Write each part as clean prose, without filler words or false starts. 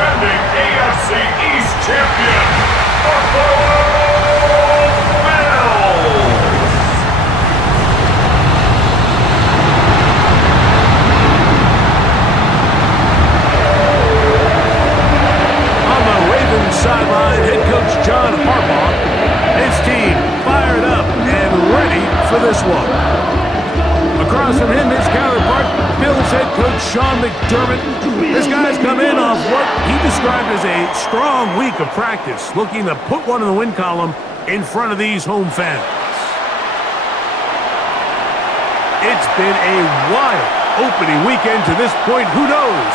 defending AFC East champion, Buffalo Bills. On the Ravens sideline, head coach John Harbaugh, his team fired up and ready for this one. Across from him, his counterpart, Bills head coach Sean McDermott. This guy's come in off what he described as a strong week of practice, looking to put one in the win column in front of these home fans. It's been a wild opening weekend to this point. Who knows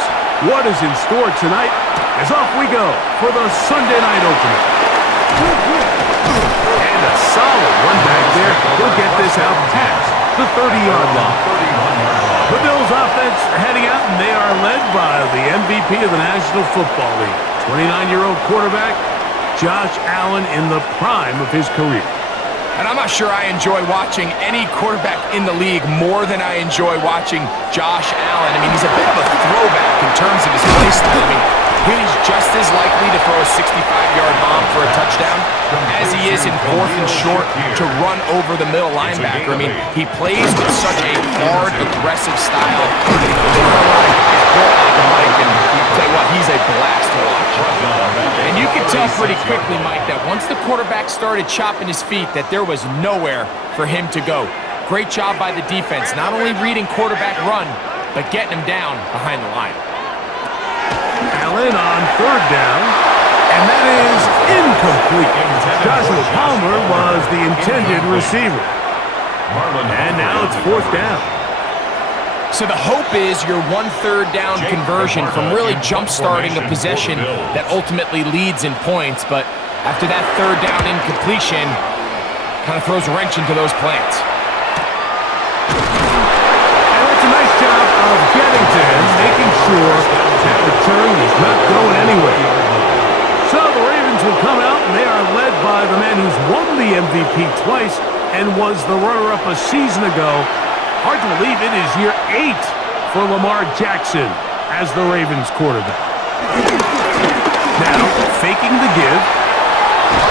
what is in store tonight? As off we go for the Sunday night opener. And a solid one back there. He'll get this out past the 30-yard line. The Bills offense heading out, and they are led by the MVP of the National Football League, 29-year-old quarterback Josh Allen in the prime of his career. And I'm not sure I enjoy watching any quarterback in the league more than I enjoy watching Josh Allen. I mean, he's a bit of a throwback in terms of his play style. I mean, he's just as likely to throw a 65-yard bomb for a touchdown as he is in 4th and short to run over the middle linebacker. I mean, he plays with such a hard, aggressive style. He's built like a Mike, and I'll tell you what, he's a blast to watch. And you can tell pretty quickly, Mike, that once the quarterback started chopping his feet, that there was nowhere for him to go. Great job by the defense, not only reading quarterback run, but getting him down behind the line. Allen on 3rd down, and that is incomplete. Joshua Palmer was the intended receiver. And now it's 4th down. So the hope is your 1/3 down conversion from really jump-starting a possession that ultimately leads in points, but after that 3rd down incompletion, kind of throws a wrench into those plans. And that's a nice job of getting to him, making sure that return is not going anywhere. So the Ravens will come out, and they are led by the man who's won the MVP twice and was the runner-up a season ago. Hard to believe it is year 8 for Lamar Jackson as the Ravens quarterback. Now, faking the give.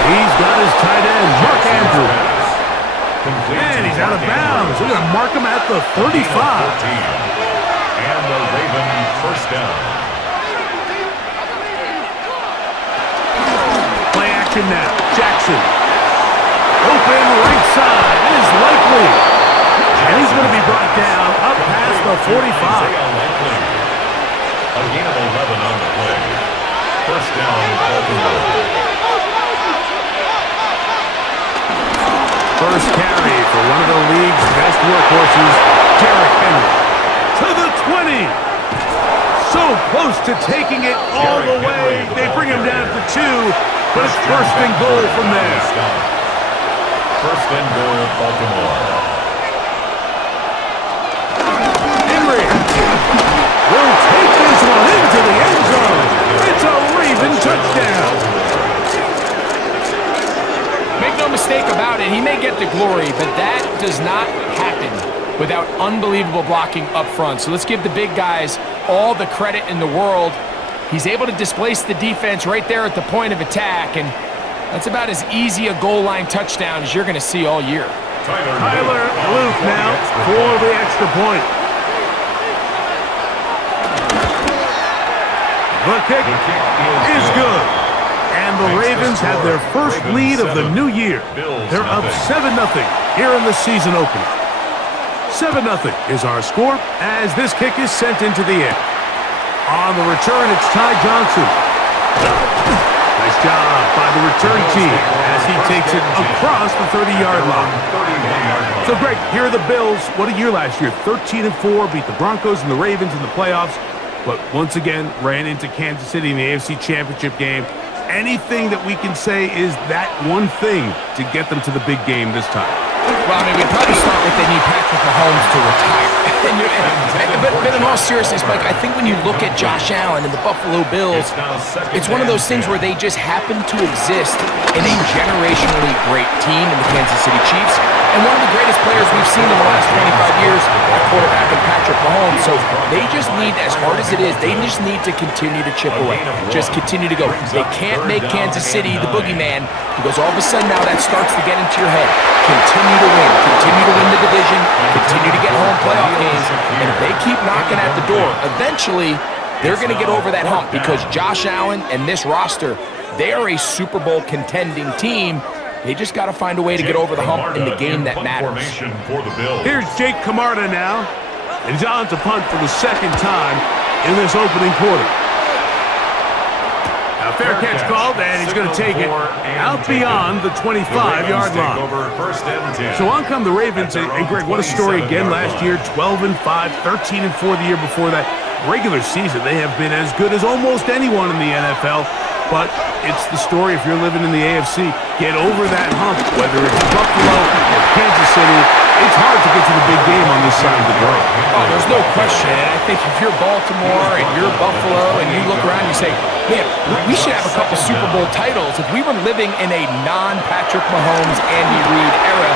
He's got his tight end, Mark Andrews. And he's out of bounds. They're going to mark him at the 35. And the Ravens first down. Play action now. Jackson. Open right side is likely. And he's going to be brought down up past the 45. A gain of 11 on the play. First down, Baltimore. First carry for one of the league's best workhorses, Derrick Henry. To the 20. So close to taking it all the way. They bring him down to 2, but it's 1st and goal from there. First and goal, Baltimore. Will take this one into the end zone. It's a Raven touchdown. Make no mistake about it, he may get the glory, but that does not happen without unbelievable blocking up front. So let's give the big guys all the credit in the world. He's able to displace the defense right there at the point of attack, and that's about as easy a goal line touchdown as you're going to see all year. Tyler Luke now for the extra point. The kick is good. And the Ravens have their first lead of the new year. They're up 7-0 here in the season opener. 7-0 is our score as this kick is sent into the air. On the return, it's Ty Johnson. Nice job by the return team as he takes it across the 30-yard line. So, Greg, here are the Bills. What a year last year. 13-4, beat the Broncos and the Ravens in the playoffs. But once again, ran into Kansas City in the AFC Championship game. Anything that we can say is that one thing to get them to the big game this time? Well, I mean, we'd probably start with they need Patrick Mahomes to retire. But in all seriousness, Mike, I think when you look at Josh Allen and the Buffalo Bills, it's one of those things where they just happen to exist in a generationally great team in the Kansas City Chiefs, and one of the greatest players we've seen in the last 25 years, at quarterback and Patrick Mahomes. So they just need, as hard as it is, they just need to continue to chip away. Just continue to go. They can't make Kansas City the boogeyman, because all of a sudden now that starts to get into your head. Continue to win. Continue to win the division. Continue to get home playoff games. And if they keep knocking at the door, eventually they're going to get over that hump, because Josh Allen and this roster, they are a Super Bowl contending team. They just got to find a way to get over the hump in the game that matters. Here's Jake Camarda now. And he's on to punt for the second time in this opening quarter. Now, fair catch called, and he's going to take it out beyond the 25-yard line. So on come the Ravens. And Greg, what a story again last year. 12-5, 13-4 the year before that. Regular season, they have been as good as almost anyone in the NFL. But it's the story, if you're living in the AFC, get over that hump, whether it's Buffalo or Kansas City. It's hard to get to the big game on this side of the draw. Oh, there's no question. And I think if you're Baltimore and you're Buffalo and you look around and you say, man, we should have a couple Super Bowl titles. If we were living in a non-Patrick Mahomes, Andy Reid era,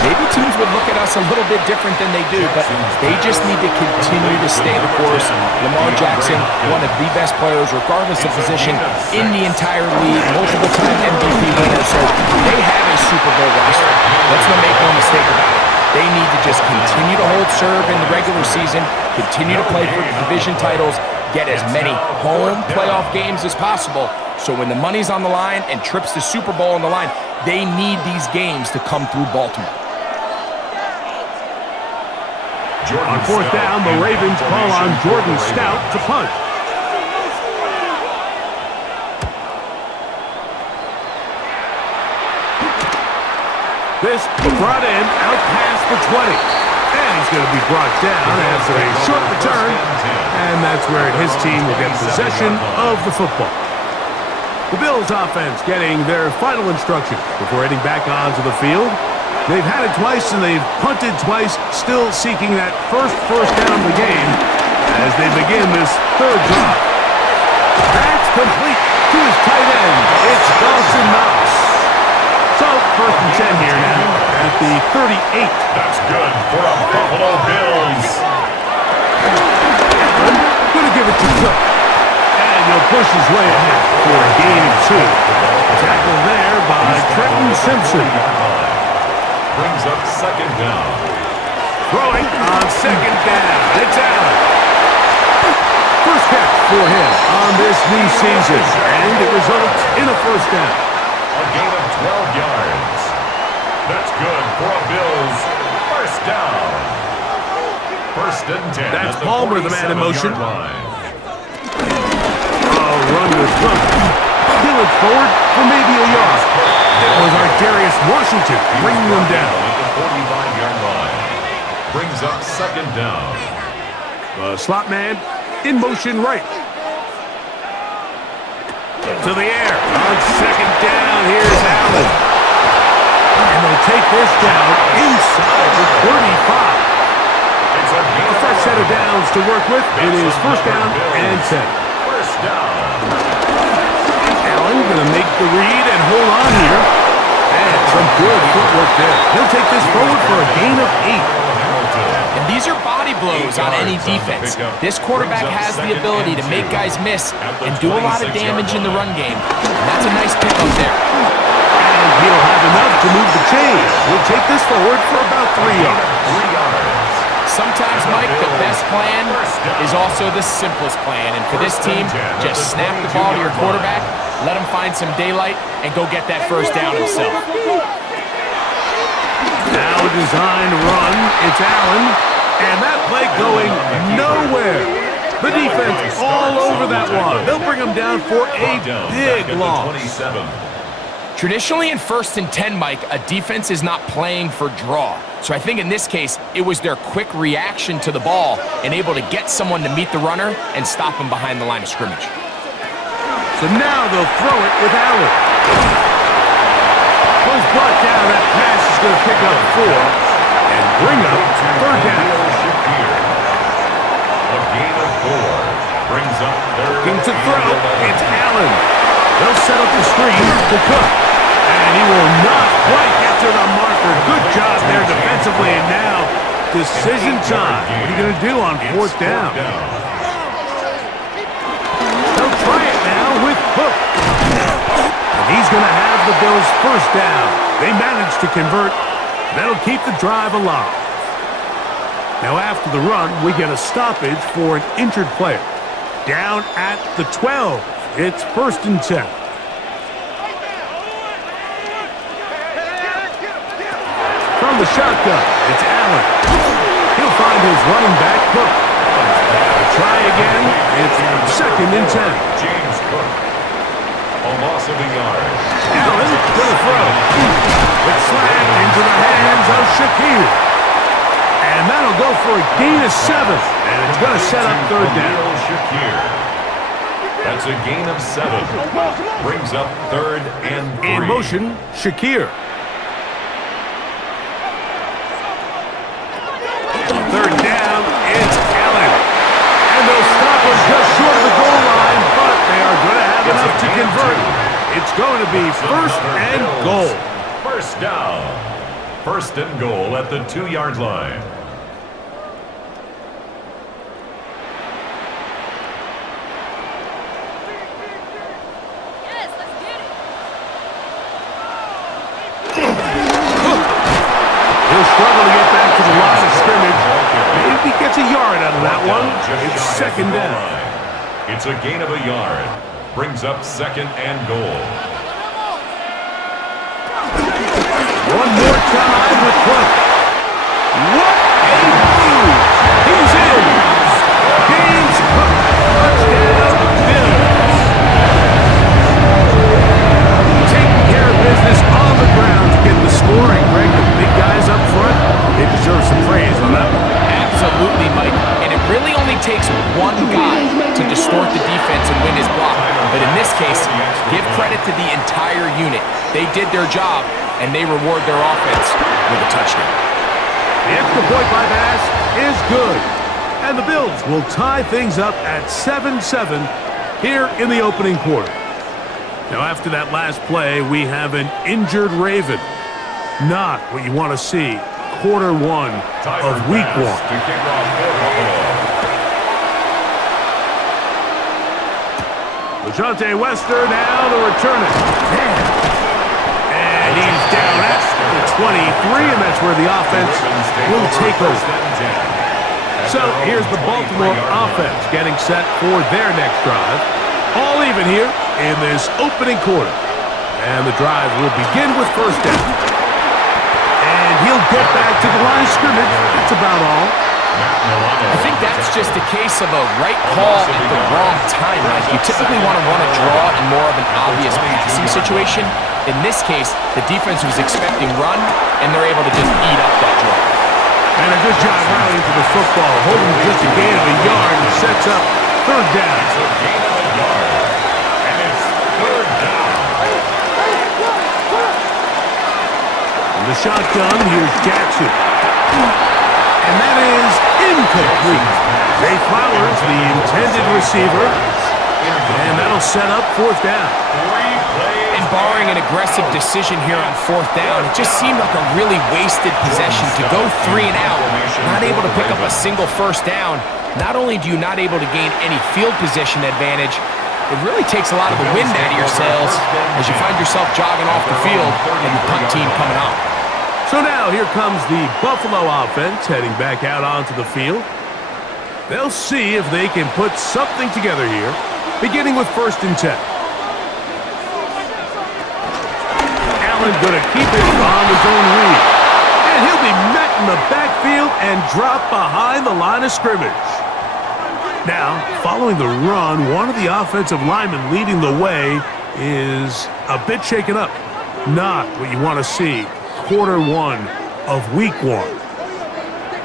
maybe teams would look at us a little bit different than they do, but they just need to continue to stay the course. Lamar Jackson, one of the best players, regardless of position, in the entire league, multiple-time MVP winner, so they have a Super Bowl roster. Let's not make no mistake about it. They need to just continue to hold serve in the regular season, continue to play for division titles, get as many home playoff games as possible, so when the money's on the line and trips to Super Bowl on the line, they need these games to come through Baltimore. On fourth down, the Ravens call on Jordan Stout to punt. This brought in out past the 20. And he's going to be brought down after a short return. And that's where his team will get possession of the football. The Bills offense getting their final instructions before heading back onto the field. They've had it twice and they've punted twice, still seeking that first down of the game as they begin this third drive. That's complete to his tight end. It's Dawson Knox. So, first and 10 here now at the 38. That's good for a Buffalo Bills. Gonna give it to Cook. And he'll push his way ahead for a gain of 2. Tackle there by Trenton Simpson. Brings up second down. Throwing on second down. It's Allen. First catch for him on this new season. And it results in a first down. A gain of 12 yards. That's good for a Bills first down. First and 10. That's Palmer, the man in motion. Line. Run to Cook. Peel it forward for maybe a yard. It was Darius Washington bringing them down. At the 45-yard line. Brings up second down. The slot man in motion right. To the air. On second down, here's Allen. And they'll take this down inside the 35. A fresh set of downs to work with. It is first down and 10. First down. Allen going to make the read and hold on here. And some good footwork there. He'll take this forward for a gain of 8. And these are body blows on any defense. This quarterback has the ability to make guys miss and do a lot of damage in the run game. And that's a nice pickup there. And he'll have enough to move the chains. He'll take this forward for about 3 yards. Sometimes, Mike, the best plan is also the simplest plan. And for this team, just snap the ball to your quarterback, let him find some daylight, and go get that first down himself. Now a designed run. It's Allen. And that play going nowhere. The defense all over that one. They'll bring him down for a big loss. Traditionally in first and 10, Mike, a defense is not playing for draw. So I think in this case, it was their quick reaction to the ball and able to get someone to meet the runner and stop him behind the line of scrimmage. So now they'll throw it with Allen. Goes brought down. That pass is going to pick up 4 and bring up third down. A gain of 4 brings up third. Looking to throw. It's Allen. They'll set up the screen to Cook. And he will not quite get to the marker. Good job there defensively. And now decision time. What are you going to do on fourth down? They'll try it now with Cook. And he's going to have the Bills first down. They managed to convert. That'll keep the drive alive. Now after the run, we get a stoppage for an injured player. Down at the 12. It's 1st and 10. From the shotgun, it's Allen. He'll find his running back, Cook. Try again. It's 2nd and 10. James Cook. A loss of a yard. Allen to the throw. It's slammed into the hands of Shakir. And that'll go for a gain of 7. And it's going to set up 3rd down. Shakir. That's a gain of 7. Brings up 3rd and 3. In motion, Shakir. 3rd down, it's Allen. And they'll stop him just short of the goal line, but they are going to have enough to convert. It's going to be 1st and goal. 1st down. 1st and goal at the 2-yard line. He'll struggle to get back to the line of scrimmage. Maybe he gets a yard out of that one. It's 2nd down. It's a gain of a yard. Brings up 2nd and goal. One more time with Cook. What a move! He's in! James Cook, touchdown, Bills! Taking care of business on the ground to get the scoring. Greg, the big guys up front, they deserve some praise on that one. Absolutely, Mike. And it really only takes one guy to distort the defense and win his block. But in this case, give credit to the entire unit. They did their job, and they reward their offense with a touchdown. The extra point by Bass is good. And the Bills will tie things up at 7-7 here in the opening quarter. Now after that last play, we have an injured Raven. Not what you want to see. Quarter 1 of week 1. To kick off for Buffalo. LaJohntay Wester now the returner. And he's down at the 23, and that's where the offense will take over. So here's the Baltimore offense getting set for their next drive. All even here in this opening quarter. And the drive will begin with 1st down. And he'll get back to the line of scrimmage. That's about all. I think that's just a case of a right call at the wrong time. Like you typically want to run a draw in more of an obvious passing situation. In this case, the defense was expecting run, and they're able to just eat up that draw. And a good job rallying to the football, holding just a gain of a yard and sets up 3rd down. It's a gain of a yard, and it's 3rd down. In the shotgun, here's Jackson. And that is incomplete. Zay Flowers, the intended receiver. And that'll set up 4th down. And barring an aggressive decision here on 4th down, it just seemed like a really wasted possession to go 3 and out, not able to pick up a single 1st down. Not only do you not able to gain any field position advantage, it really takes a lot of the wind out of your sails as you find yourself jogging off the field and the punt team coming on. So now here comes the Buffalo offense heading back out onto the field. They'll see if they can put something together here, beginning with 1st and 10. Allen going to keep it on his own read. And he'll be met in the backfield and dropped behind the line of scrimmage. Now, following the run, one of the offensive linemen leading the way is a bit shaken up. Not what you want to see. Quarter 1 of week 1.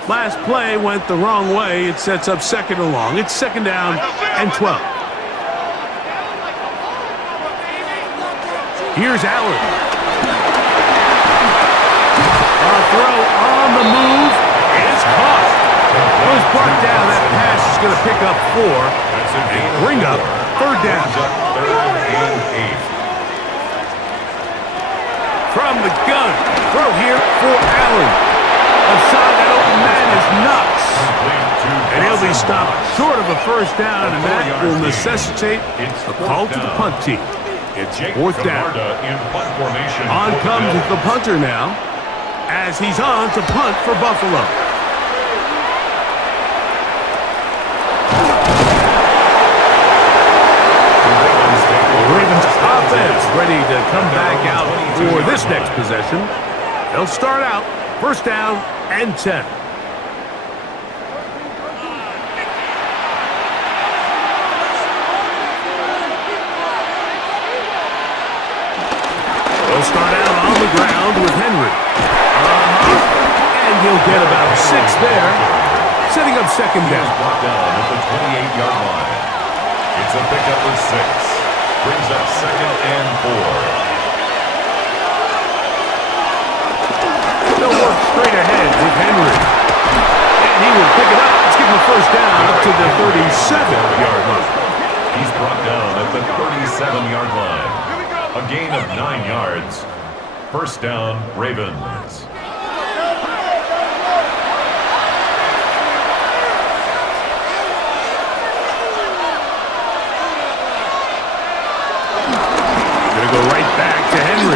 Last play went the wrong way. It sets up 2nd and long. It's 2nd down and 12. Here's Allen. A throw on the move is caught. Goes brought down. That pass is going to pick up 4 and bring up 3rd down. 3rd and 8. From the gun, throw here for Allen. Inside that open man is nuts. And he'll be stopped short of a first down, and that will necessitate a call to the punt team. It's fourth down. On comes the punter now, as he's on to punt for Buffalo. Ravens offense ready to come back out for this next possession. They'll start out first down and 10. They'll start out on the ground with Henry. And he'll get about 6 there, setting up second down. Brought down at the 28-yard line. It's a pickup of 6. Brings up second and 4. They'll work straight ahead with Henry. And he will pick it up. Let's give him a first down up to the 37-yard line. He's brought down at the 37-yard line. A gain of 9 yards. First down, Ravens. Go right back to Henry.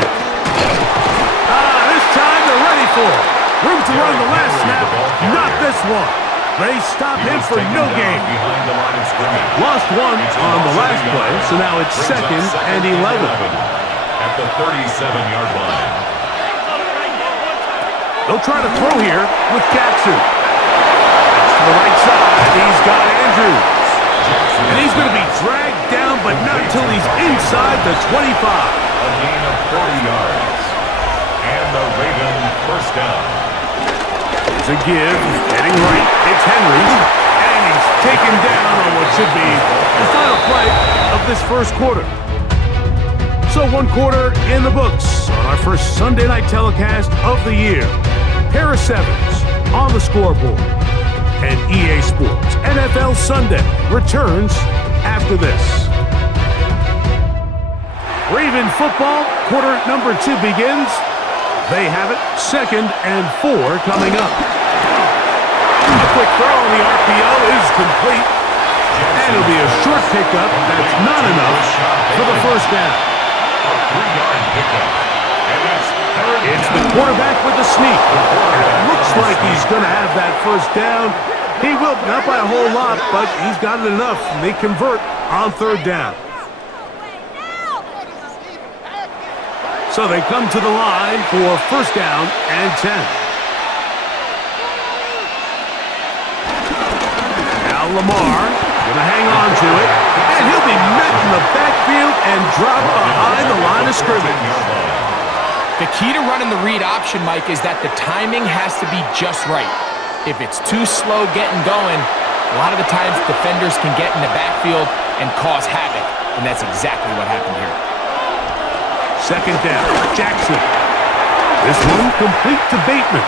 This time they're ready for it. Room to run the last snap. Not this one. They stop him for no gain. Lost one on the last play, so now it's second and 11. At the 37-yard line. They'll try to throw here with Jackson. To the right side, he's got Andrews. And he's going to be dragged down, but not until he's inside the 25. A gain of 40 yards. And the Raven first down. There's a give. Heading right. It's Henry. And he's taken down on what should be the final play of this first quarter. So 1 quarter in the books on our first Sunday night telecast of the year. Pair of 7s on the scoreboard. And EA Sports NFL Sunday returns after this. Raven football, quarter number 2 begins. They have it, second and 4 coming up. A quick throw on the RPO is complete. And it'll be a short pickup. That's not enough for the first down. A 3-yard pickup. It's the quarterback with the sneak. And it looks like he's going to have that first down. He will, not by a whole lot, but he's got it enough. And they convert on third down. So they come to the line for first down and 10. Now Lamar going to hang on to it. And he'll be met in the backfield and dropped behind the line of scrimmage. The key to running the read option, Mike, is that the timing has to be just right. If it's too slow getting going, a lot of the times defenders can get in the backfield and cause havoc, and that's exactly what happened here. Second down, Jackson. This one complete to Bateman.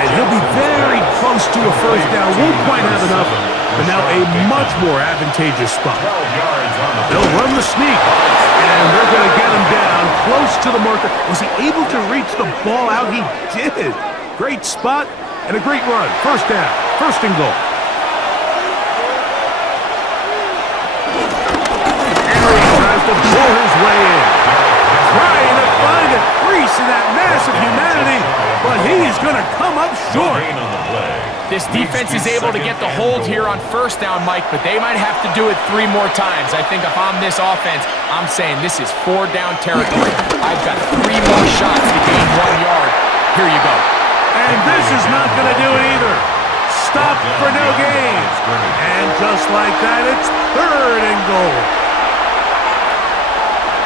And he'll be very close to a first down. Won't quite have enough, but now a much more advantageous spot. They'll run the sneak, and they're going to get him down close to the marker. Was he able to reach the ball out? He did. Great spot. And a great run. First down. First and goal. Henry tries to pull his way in. Trying to find a crease in that mass of humanity, but he's going to come up short. This defense is able to get the hold here on first down, Mike, but they might have to do it 3 more times. I think if I'm this offense, I'm saying this is 4 down territory. I've got 3 more shots to gain 1 yard. Here you go. And this is not going to do it either. Stop for no gain. And just like that, it's third and goal.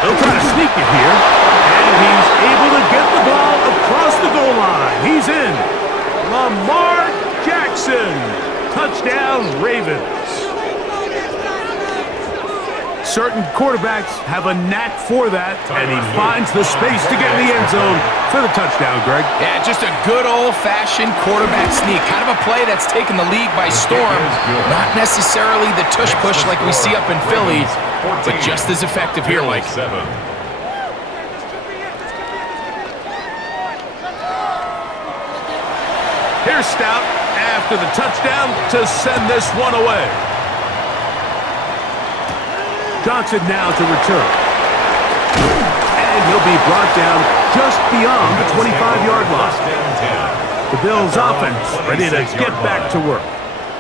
They'll try to sneak it here. And he's able to get the ball across the goal line. He's in. Lamar Jackson. Touchdown, Ravens. Certain quarterbacks have a knack for that, and he finds the space to get in the end zone for the touchdown, Greg. Yeah, just a good old-fashioned quarterback sneak. Kind of a play that's taken the league by storm. Not necessarily the tush-push like we see up in Philly, but just as effective here, Mike. Here's Stout after the touchdown to send this one away. Johnson now to return. And he'll be brought down just beyond the 25-yard line. The Bills offense ready to get back to work.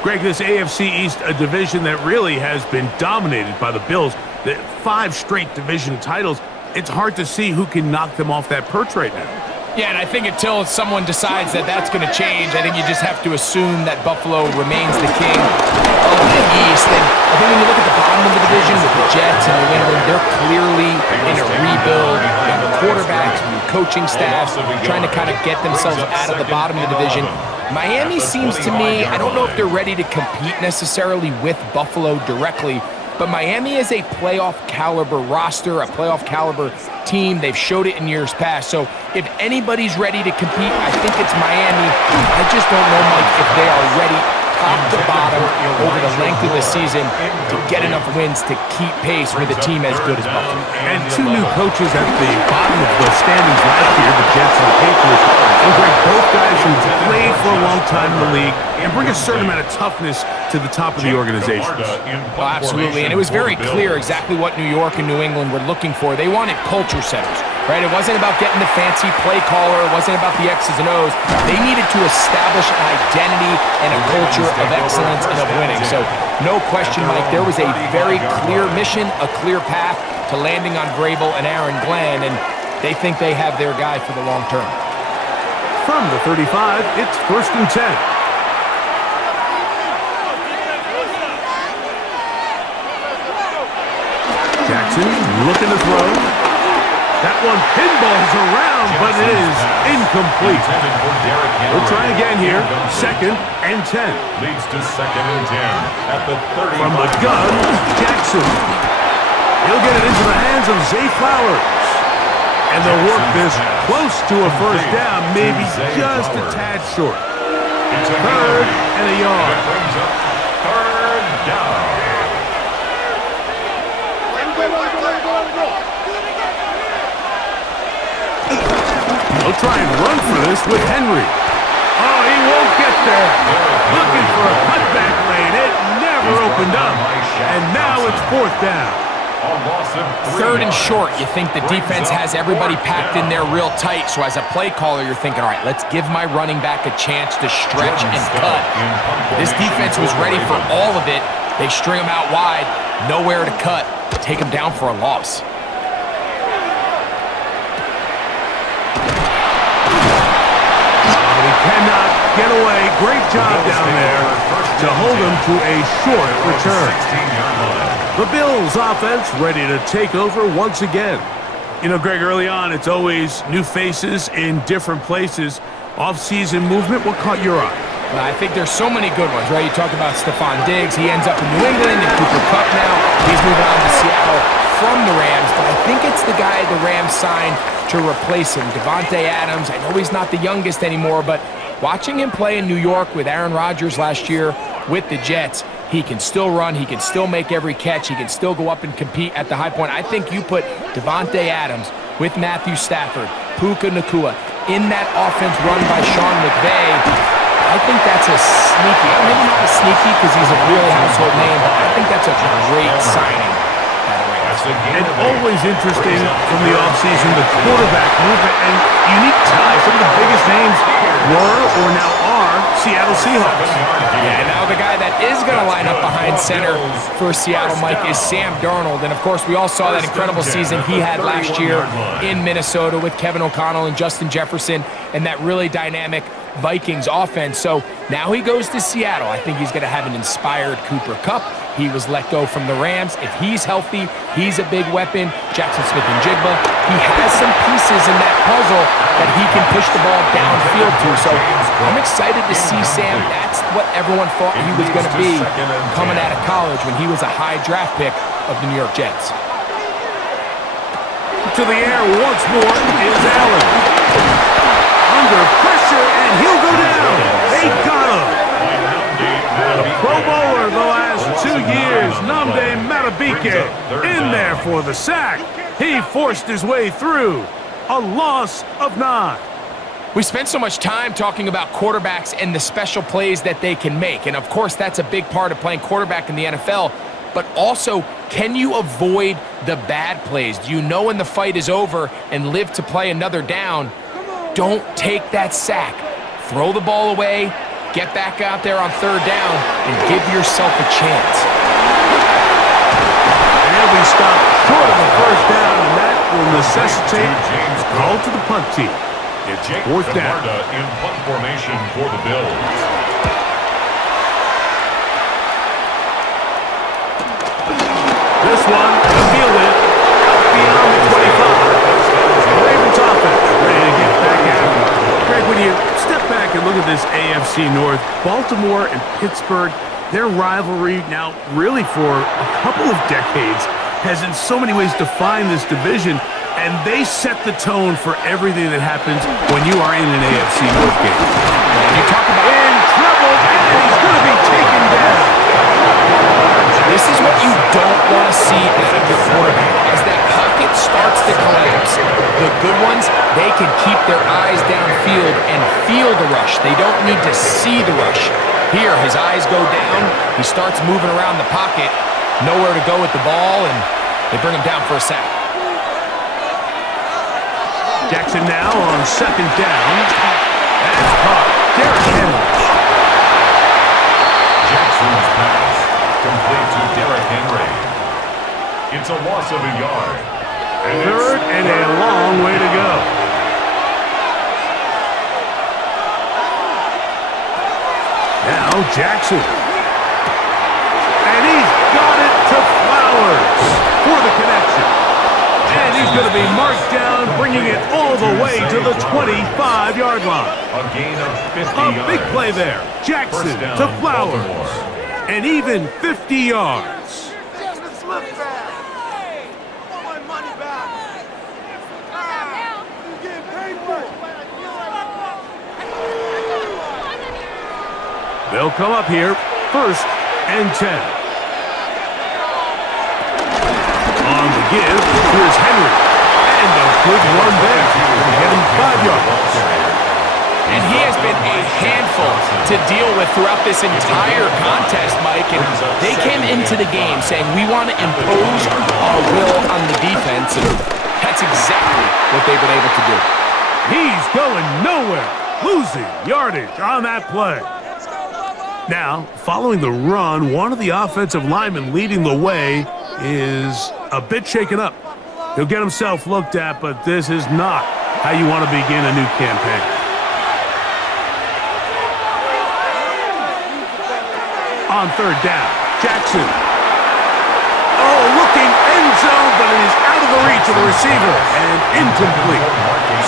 Greg, this AFC East, a division that really has been dominated by the Bills. The 5 straight division titles. It's hard to see who can knock them off that perch right now. Yeah, and I think until someone decides that that's going to change, I think you just have to assume that Buffalo remains the king of the East. And I think when you look at the bottom of the division with the Jets and New England, they're clearly in a rebuild. New quarterbacks, new coaching staffs, trying to kind of get themselves out of the bottom of the division. Miami seems to me, I don't know if they're ready to compete necessarily with Buffalo directly, but Miami is a playoff caliber roster, a playoff caliber team. They've showed it in years past. So if anybody's ready to compete, I think it's Miami. I just don't know, Mike, if they are ready top to bottom over the length of the season to get enough wins to keep pace with a team as good as Buffalo. And 2 new coaches at the bottom of the standings last year, the Jets and the Patriots. And Greg, both guys who played for a long time in the league and bring a certain amount of toughness to the top of the organization. Oh, absolutely, and it was very clear exactly what New York and New England were looking for. They wanted culture setters, right? It wasn't about getting the fancy play caller. It wasn't about the X's and O's. They needed to establish an identity and a culture of excellence and of winning. So no question, Mike, there was a very clear mission, a clear path to landing on Vrabel and Aaron Glenn, and they think they have their guy for the long term. From the 35, it's 1st and 10. Jackson looking to throw. That one pinballs around, but it is incomplete. We'll try again here. 2nd and 10. Leads to 2nd and 10 at the 30. From the gun, Jackson. He'll get it into the hands of Zay Flowers. And they'll work this close to a first down, maybe just a tad short. 3rd and a yard. Brings up 3rd down. They'll try and run for this with Henry. Oh, he won't get there. Looking for a cutback lane. It never opened up. And now it's 4th down. 3rd and short. You think the defense has everybody packed in there real tight. So as a play caller, you're thinking, all right, let's give my running back a chance to stretch and cut. This defense was ready for all of it. They string him out wide, nowhere to cut, take him down for a loss. Cannot get away. Great job down there to hold him to a short return. The Bills offense ready to take over once again. You know, Greg, early on, it's always new faces in different places. Off-season movement, what caught your eye? Well, I think there's so many good ones, right? You talk about Stephon Diggs. He ends up in New England, and Cooper Kupp now. He's moving on to Seattle from the Rams, but I think it's the guy the Rams signed to replace him, Davante Adams. I know he's not the youngest anymore, but watching him play in New York with Aaron Rodgers last year with the Jets, he can still run, he can still make every catch, he can still go up and compete at the high point. I think you put Davante Adams with Matthew Stafford, Puka Nacua, in that offense run by Sean McVay. I think that's a sneaky, maybe not a sneaky because he's a real household name, but I think that's a great signing. And always interesting from the offseason, the quarterback movement and unique ties. Some of the biggest names were or now are Seattle Seahawks. Yeah, and now the guy that is going to line up behind center for Seattle, Mike, is Sam Darnold. And, of course, we all saw that incredible season he had last year in Minnesota with Kevin O'Connell and Justin Jefferson and that really dynamic Vikings offense. So now he goes to Seattle. I think he's going to have an inspired Cooper Kupp. He was let go from the Rams. If he's healthy, he's a big weapon. Jackson Smith-Njigba, he has some pieces in that puzzle that he can push the ball downfield to. So I'm excited to see Sam. That's what everyone thought he was going to be coming out of college when he was a high draft pick of the New York Jets. To the air once more is Allen. Under pressure, and he'll go down. They got him. The Pro Bowler the last 2 years, Nnamdi Madubuike, in there for the sack. He forced his way through. A loss of 9. We spent so much time talking about quarterbacks and the special plays that they can make. And, of course, that's a big part of playing quarterback in the NFL. But also, can you avoid the bad plays? Do you know when the fight is over and live to play another down? Don't take that sack. Throw the ball away, get back out there on third down, and give yourself a chance. And we stop short of the first down, and that will necessitate a call to the punt team. It's fourth down. In punt formation for the Bills. This one, fielded beyond the 25. The Ravens offense ready to get back at it. Greg, when you step back and look at this AFC North, Baltimore and Pittsburgh, their rivalry now really for a couple of decades has in so many ways defined this division, and they set the tone for everything that happens when you are in an AFC North game. You talk about in trouble, and he's going to be taken down. This is what you don't want to see out of your quarterback. As that pocket starts to collapse, the good ones, they can keep their eyes downfield and feel the rush. They don't need to see the rush. Here, his eyes go down. He starts moving around the pocket. Nowhere to go with the ball, and they bring him down for a sack. Jackson now on second down. That's caught. Derrick Henry. Jackson's pass complete to Derrick Henry. It's a loss of a yard. Third and a long way to go. Now Jackson. And he's got it to Flowers for the connection. And he's going to be marked down, bringing it all the way to the 25-yard line. A gain of 50 A yards. big play there. Jackson to Flowers. Baltimore. And even 50 yards. They'll come up here, first and 10. On the give, here's Henry. And a good run there. Get him 5 yards. And he has been a handful to deal with throughout this entire contest, Mike. And they came into the game saying, we want to impose our will on the defense. And that's exactly what they've been able to do. He's going nowhere. Losing yardage on that play. Now, following the run, one of the offensive linemen leading the way is a bit shaken up. He'll get himself looked at, but this is not how you want to begin a new campaign. On third down, Jackson. Oh, looking end zone, but it is out of the reach of the receiver and incomplete.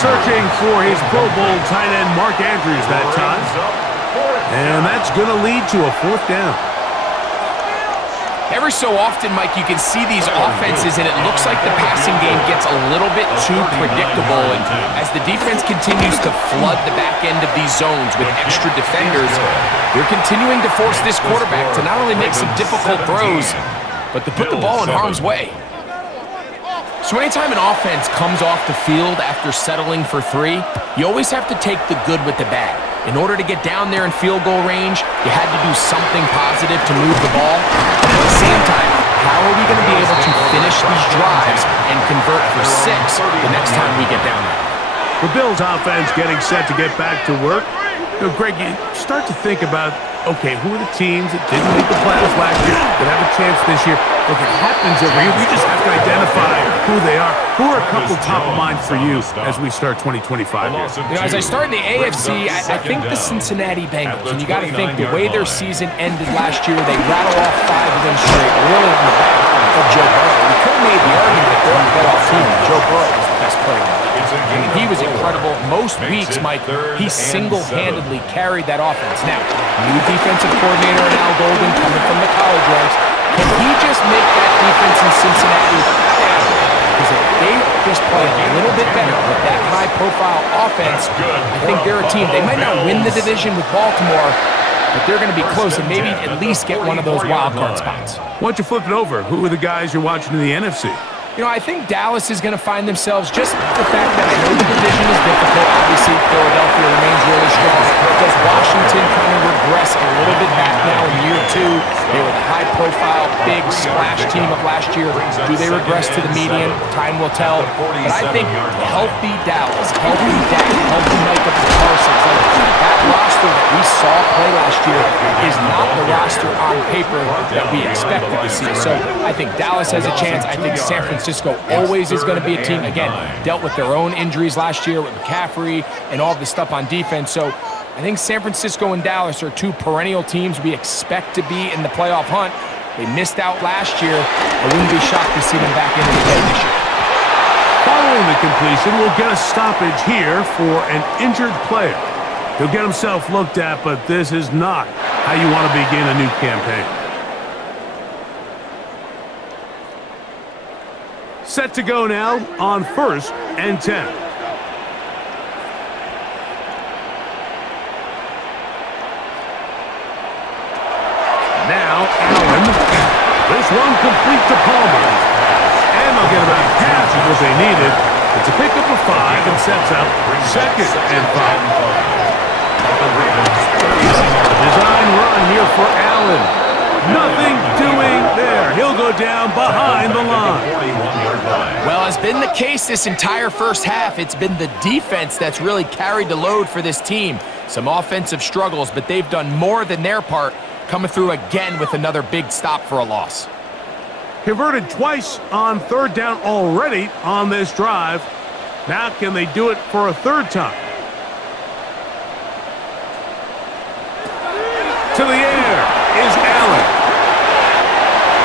Searching for his Pro Bowl tight end Mark Andrews that time. And that's going to lead to a fourth down. Every so often, Mike, you can see these offenses, and it looks like the passing game gets a little bit too predictable. And as the defense continues to flood the back end of these zones with extra defenders, they're continuing to force this quarterback to not only make some difficult throws, but to put the ball in harm's way. So anytime an offense comes off the field after settling for 3, you always have to take the good with the bad. In order to get down there in field goal range, you had to do something positive to move the ball. But at the same time, how are we going to be able to finish these drives and convert for 6 the next time we get down there? The Bills offense getting set to get back to work. You know, Greg, you start to think about, okay, who are the teams that didn't make the playoffs last year that have a chance this year? Look, it happens every year. We just have to identify who they are. Who are a couple top of mind for you as we start 2025 here? You know, as I start in the AFC, I think the Cincinnati Bengals. And you got to think the way their season ended last year, they rattle off 5 of them straight, really on the back of Joe Burrow. We could have made the argument that they're a playoff team. Joe Burrow was the best player in the league. I mean, he was incredible. Most weeks, Mike, he single-handedly carried that offense. Now, new defensive coordinator Al Golden coming from the college ranks. Can he just make that defense in Cincinnati better? Because if they just play a little bit better with that high-profile offense, I think they're a team. They might not win the division with Baltimore, but they're going to be close and maybe at least get one of those wild card spots. Why don't you flip it over? Who are the guys you're watching in the NFC? You know, I think Dallas is going to find themselves, just the fact that I know the division is difficult. Obviously, Philadelphia remains really strong. Does Washington kind of regress a little bit back now in year 2? They were the high-profile, big splash team of last year. Do they regress to the median? Time will tell. But I think healthy Dallas, healthy Dak, healthy Micah Parsons, that roster that we saw play last year is not the roster on paper that we expected to see. So I think Dallas has a chance. I think San Francisco always is going to be a team, again, dealt with their own injuries last year with McCaffrey and all the stuff on defense. So I think San Francisco and Dallas are 2 perennial teams we expect to be in the playoff hunt. They missed out last year. I wouldn't be shocked to see them back in the game this year. Following the completion, we'll get a stoppage here for an injured player. He'll get himself looked at, but this is not how you want to begin a new campaign. Set to go now on 1st and 10. Now Allen. This one complete to Palmer. And they'll get about half of what they needed. It's a pickup of 5 and sets up 2nd and 5. Design run here for Allen. Nothing doing there. He'll go down behind the line. Well, it's been the case this entire first half. It's been the defense that's really carried the load for this team. Some offensive struggles, but they've done more than their part, coming through again with another big stop for a loss. Converted twice on 3rd down already on this drive. Now can they do it for a 3rd time? To the air is Allen.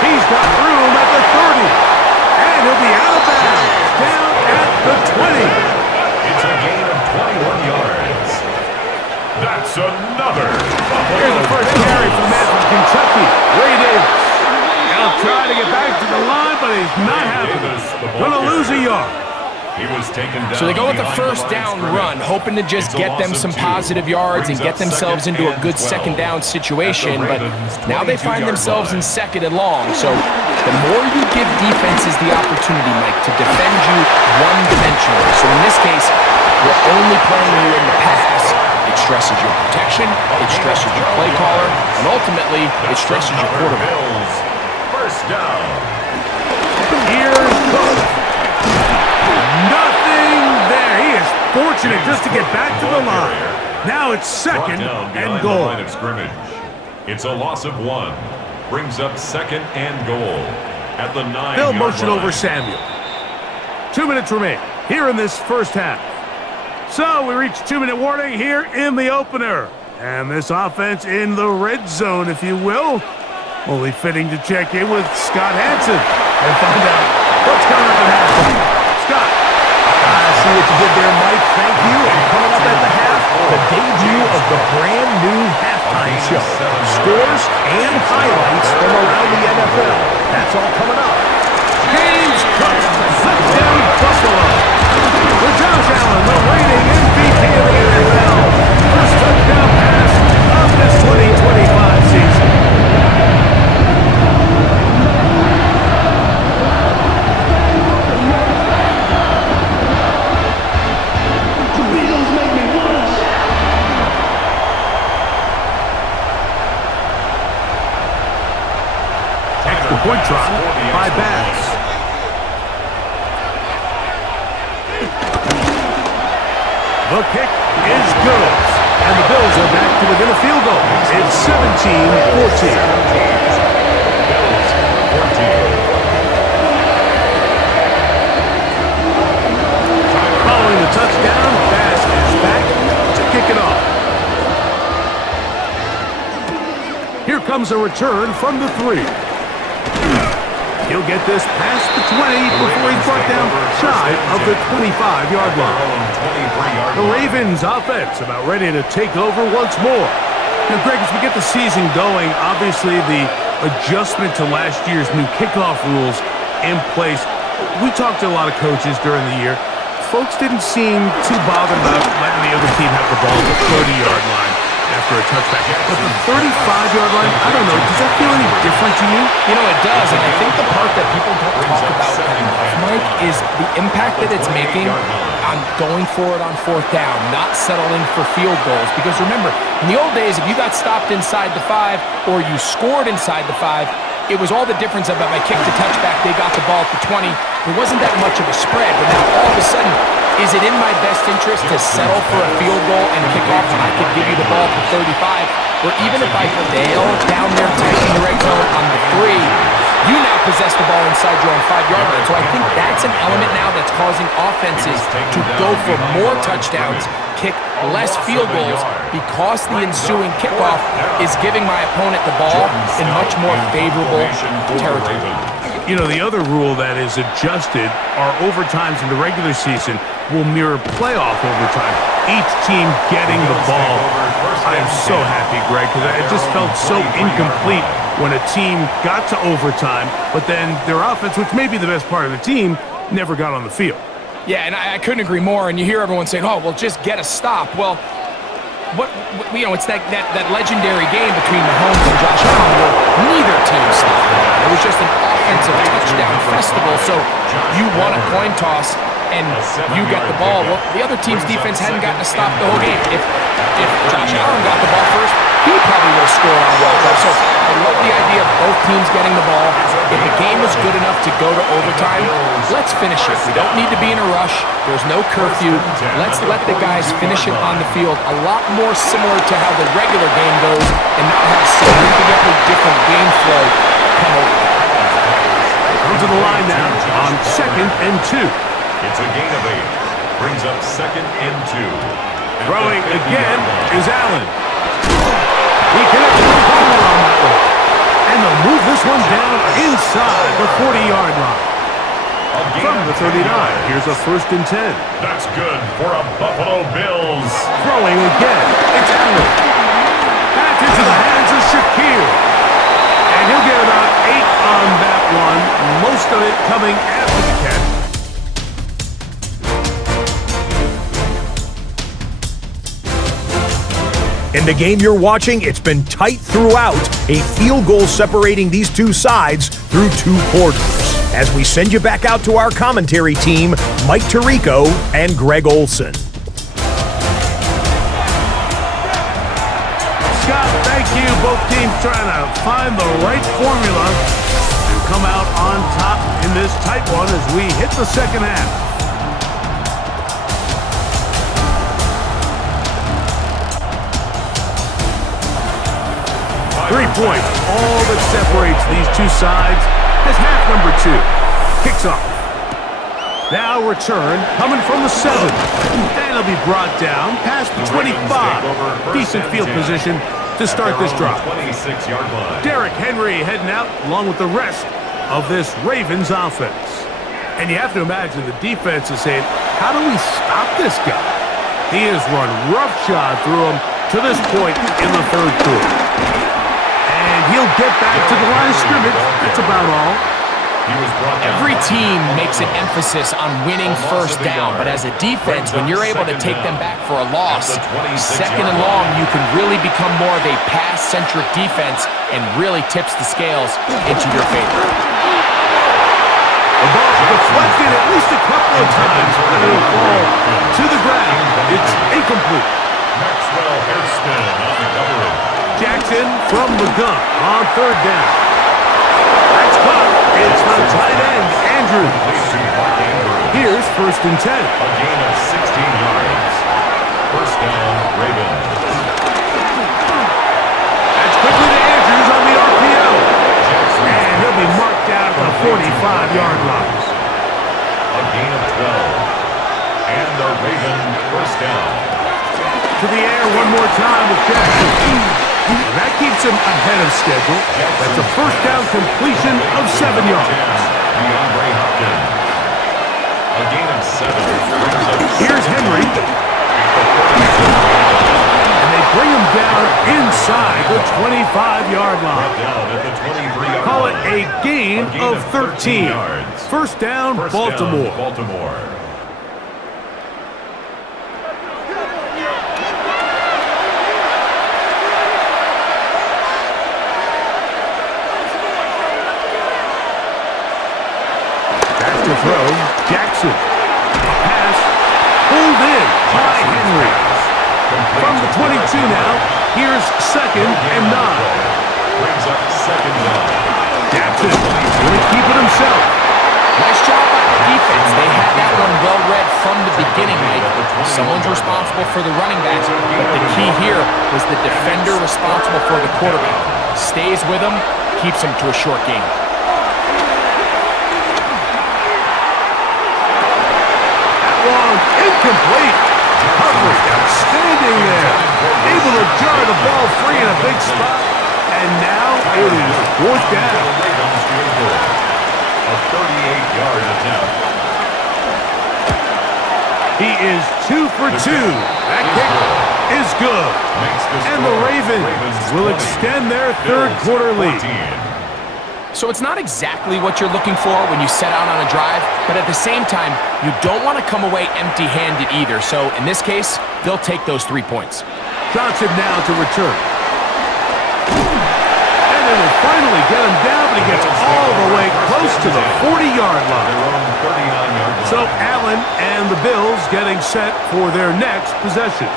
He's got room at the 30. And he'll be out of bounds. Down at the 20. It's a gain of 21 yards. That's another. Here's the first carry from that from Kentucky. Ray Davis. He'll try to get back to the line, but he's not happening. Gonna lose a yard. He was taken down. So they go with the first down run, hoping to just get them some positive yards and get themselves into a good 2nd down situation, but now they find themselves in 2nd and long. So the more you give defenses the opportunity, Mike, to defend you one-dimensionally. So in this case, we're only playing you in the pass. It stresses your protection, it stresses your play caller, and ultimately, it stresses your quarterback. First down. Here's Cook. Nothing there. He is fortunate just to get back to the line. Now it's 2nd and goal. Line of scrimmage. It's a loss of 1. Brings up 2nd and goal at the 9-yard line. They'll motion over Samuel. 2 minutes remain here in this first half. So we reach 2-minute warning here in the opener. And this offense in the red zone, if you will. Only fitting to check in with Scott Hansen and find out what's coming up at halftime. Scott. I see what you did there, Mike. Thank you. And coming up at the half, the debut of the brand new halftime show. Scores and highlights from around the NFL. That's all coming up. James Cook, touchdown Buffalo. For Josh Allen, the reigning MVP of the NFL. First touchdown pass of this 2025 season. Point try by Bass. The kick is good. And the Bills are back to within a field goal. It's 17-14. Following the touchdown, Bass is back to kick it off. Here comes a return from the 3. He'll get this past the 20 before he's brought down shy of the 25-yard line. The Ravens offense about ready to take over once more. Now, Greg, as we get the season going, obviously the adjustment to last year's new kickoff rules in place. We talked to a lot of coaches during the year. Folks didn't seem too bothered about letting the other team have the ball at the 30-yard line after a touchback. But the 35-yard line, I don't know, does that feel any different to you? You know, it does, and I think the part that people don't talk about enough, Mike, is the impact that it's making on going for it on fourth down, not settling for field goals. Because remember, in the old days, if you got stopped inside the 5 or you scored inside the 5, it was all the difference about my kick to touchback. They got the ball at the 20. There wasn't that much of a spread, but now all of a sudden, is it in my best interest to settle for a field goal and kick off when I could give you the ball at the 35? Or even if I fail down there tight in the red zone on the 3, you now possess the ball inside your own 5-yard line. So I think that's an element now that's causing offenses to go for more touchdowns, kick less field goals, because the ensuing kickoff is giving my opponent the ball in much more favorable territory. You know, the other rule that is adjusted are overtimes in the regular season will mirror playoff overtime, each team getting the ball. I am so happy, Greg, because it just felt so incomplete when a team got to overtime, but then their offense, which may be the best part of the team, never got on the field. Yeah, and I couldn't agree more, and you hear everyone saying, oh, well, just get a stop. Well, it's that legendary game between Mahomes and Josh Allen where neither team stopped it. It was just an offensive touchdown festival, so you won a coin toss and you get the ball. Well, the other team's defense hadn't gotten a stop the whole game. If Josh Allen got the ball first, he probably would have scored on a walk-off. So I love the idea of both teams getting the ball. If the game was good enough to go to overtime, let's finish it. We don't need to be in a rush. There's no curfew. Let's let the guys finish it on the field. A lot more similar to how the regular game goes and not have significantly different game flow come over. Comes to the line now on 2nd and 2. It's a gain of 8. Brings up 2nd and 2. Throwing again is Allen. He connects with the ball on that one. And they'll move this one down inside the 40-yard line. From the 39, here's a 1st and 10. That's good for a Buffalo Bills. Throwing again, it's Allen. Back into the hands of Shakir. And he'll get about 8 on that one, most of it coming after the catch. In the game you're watching, it's been tight throughout, a field goal separating these two sides through 2 quarters. As we send you back out to our commentary team, Mike Tirico and Greg Olson. Scott, thank you. Both teams trying to find the right formula to come out on top in this tight one as we hit the second half. 3 points, all that separates these two sides as half number 2 kicks off. Now return coming from the 7. And it'll be brought down past the 25. Decent field position to start this drive. Derrick Henry heading out along with the rest of this Ravens offense. And you have to imagine the defense is saying, how do we stop this guy? He has run roughshod through him to this point in the 3rd quarter. And he'll get back to the line of scrimmage. That's about all. Every team makes an emphasis on winning first down, but as a defense, when you're able to take them back for a loss, 2nd and long, you can really become more of a pass-centric defense and really tips the scales into your favor. The ball deflected at least a couple of times, and it'll fall to the ground. It's incomplete. Maxwell Hairston on the coverage. Jackson from the gun on 3rd down. That's caught. It's the tight end, Andrews. Here's 1st and 10. A gain of 16 yards. 1st down, Ravens. That's quickly to Andrews on the RPO. And he'll be marked out at the 45-yard line. A gain of 12. And the Ravens 1st down. To the air one more time with Jackson. And that keeps him ahead of schedule. That's a 1st down completion of 7 yards. DeAndre Hopkins. A gain of 7. Here's Henry. And they bring him down inside the 25-yard line. Call it a gain of 13. 1st down, Baltimore. Back to throw, Jackson. A pass, pulled in by Henry. From the 22 now, here's 2nd and 9. Brings up 2nd down. Jackson going to keep it himself. Nice job by the defense. They had that one well read from the beginning, Mike. Someone's responsible for the running back, but the key here was the defender responsible for the quarterback. Stays with him, keeps him to a short game. That one incomplete. Coverage outstanding there. Able to jar the ball free in a big spot. And now it is 4th down. A 38-yard attempt. He is 2 for 2. That kick is good. And the Ravens will extend their 3rd quarter lead. So it's not exactly what you're looking for when you set out on a drive, but at the same time, you don't want to come away empty-handed either. So in this case, they'll take those 3 points. Johnson now to return. And they will finally get him down, but he gets all the way close to the 40-yard line. So Allen and the Bills getting set for their next possession.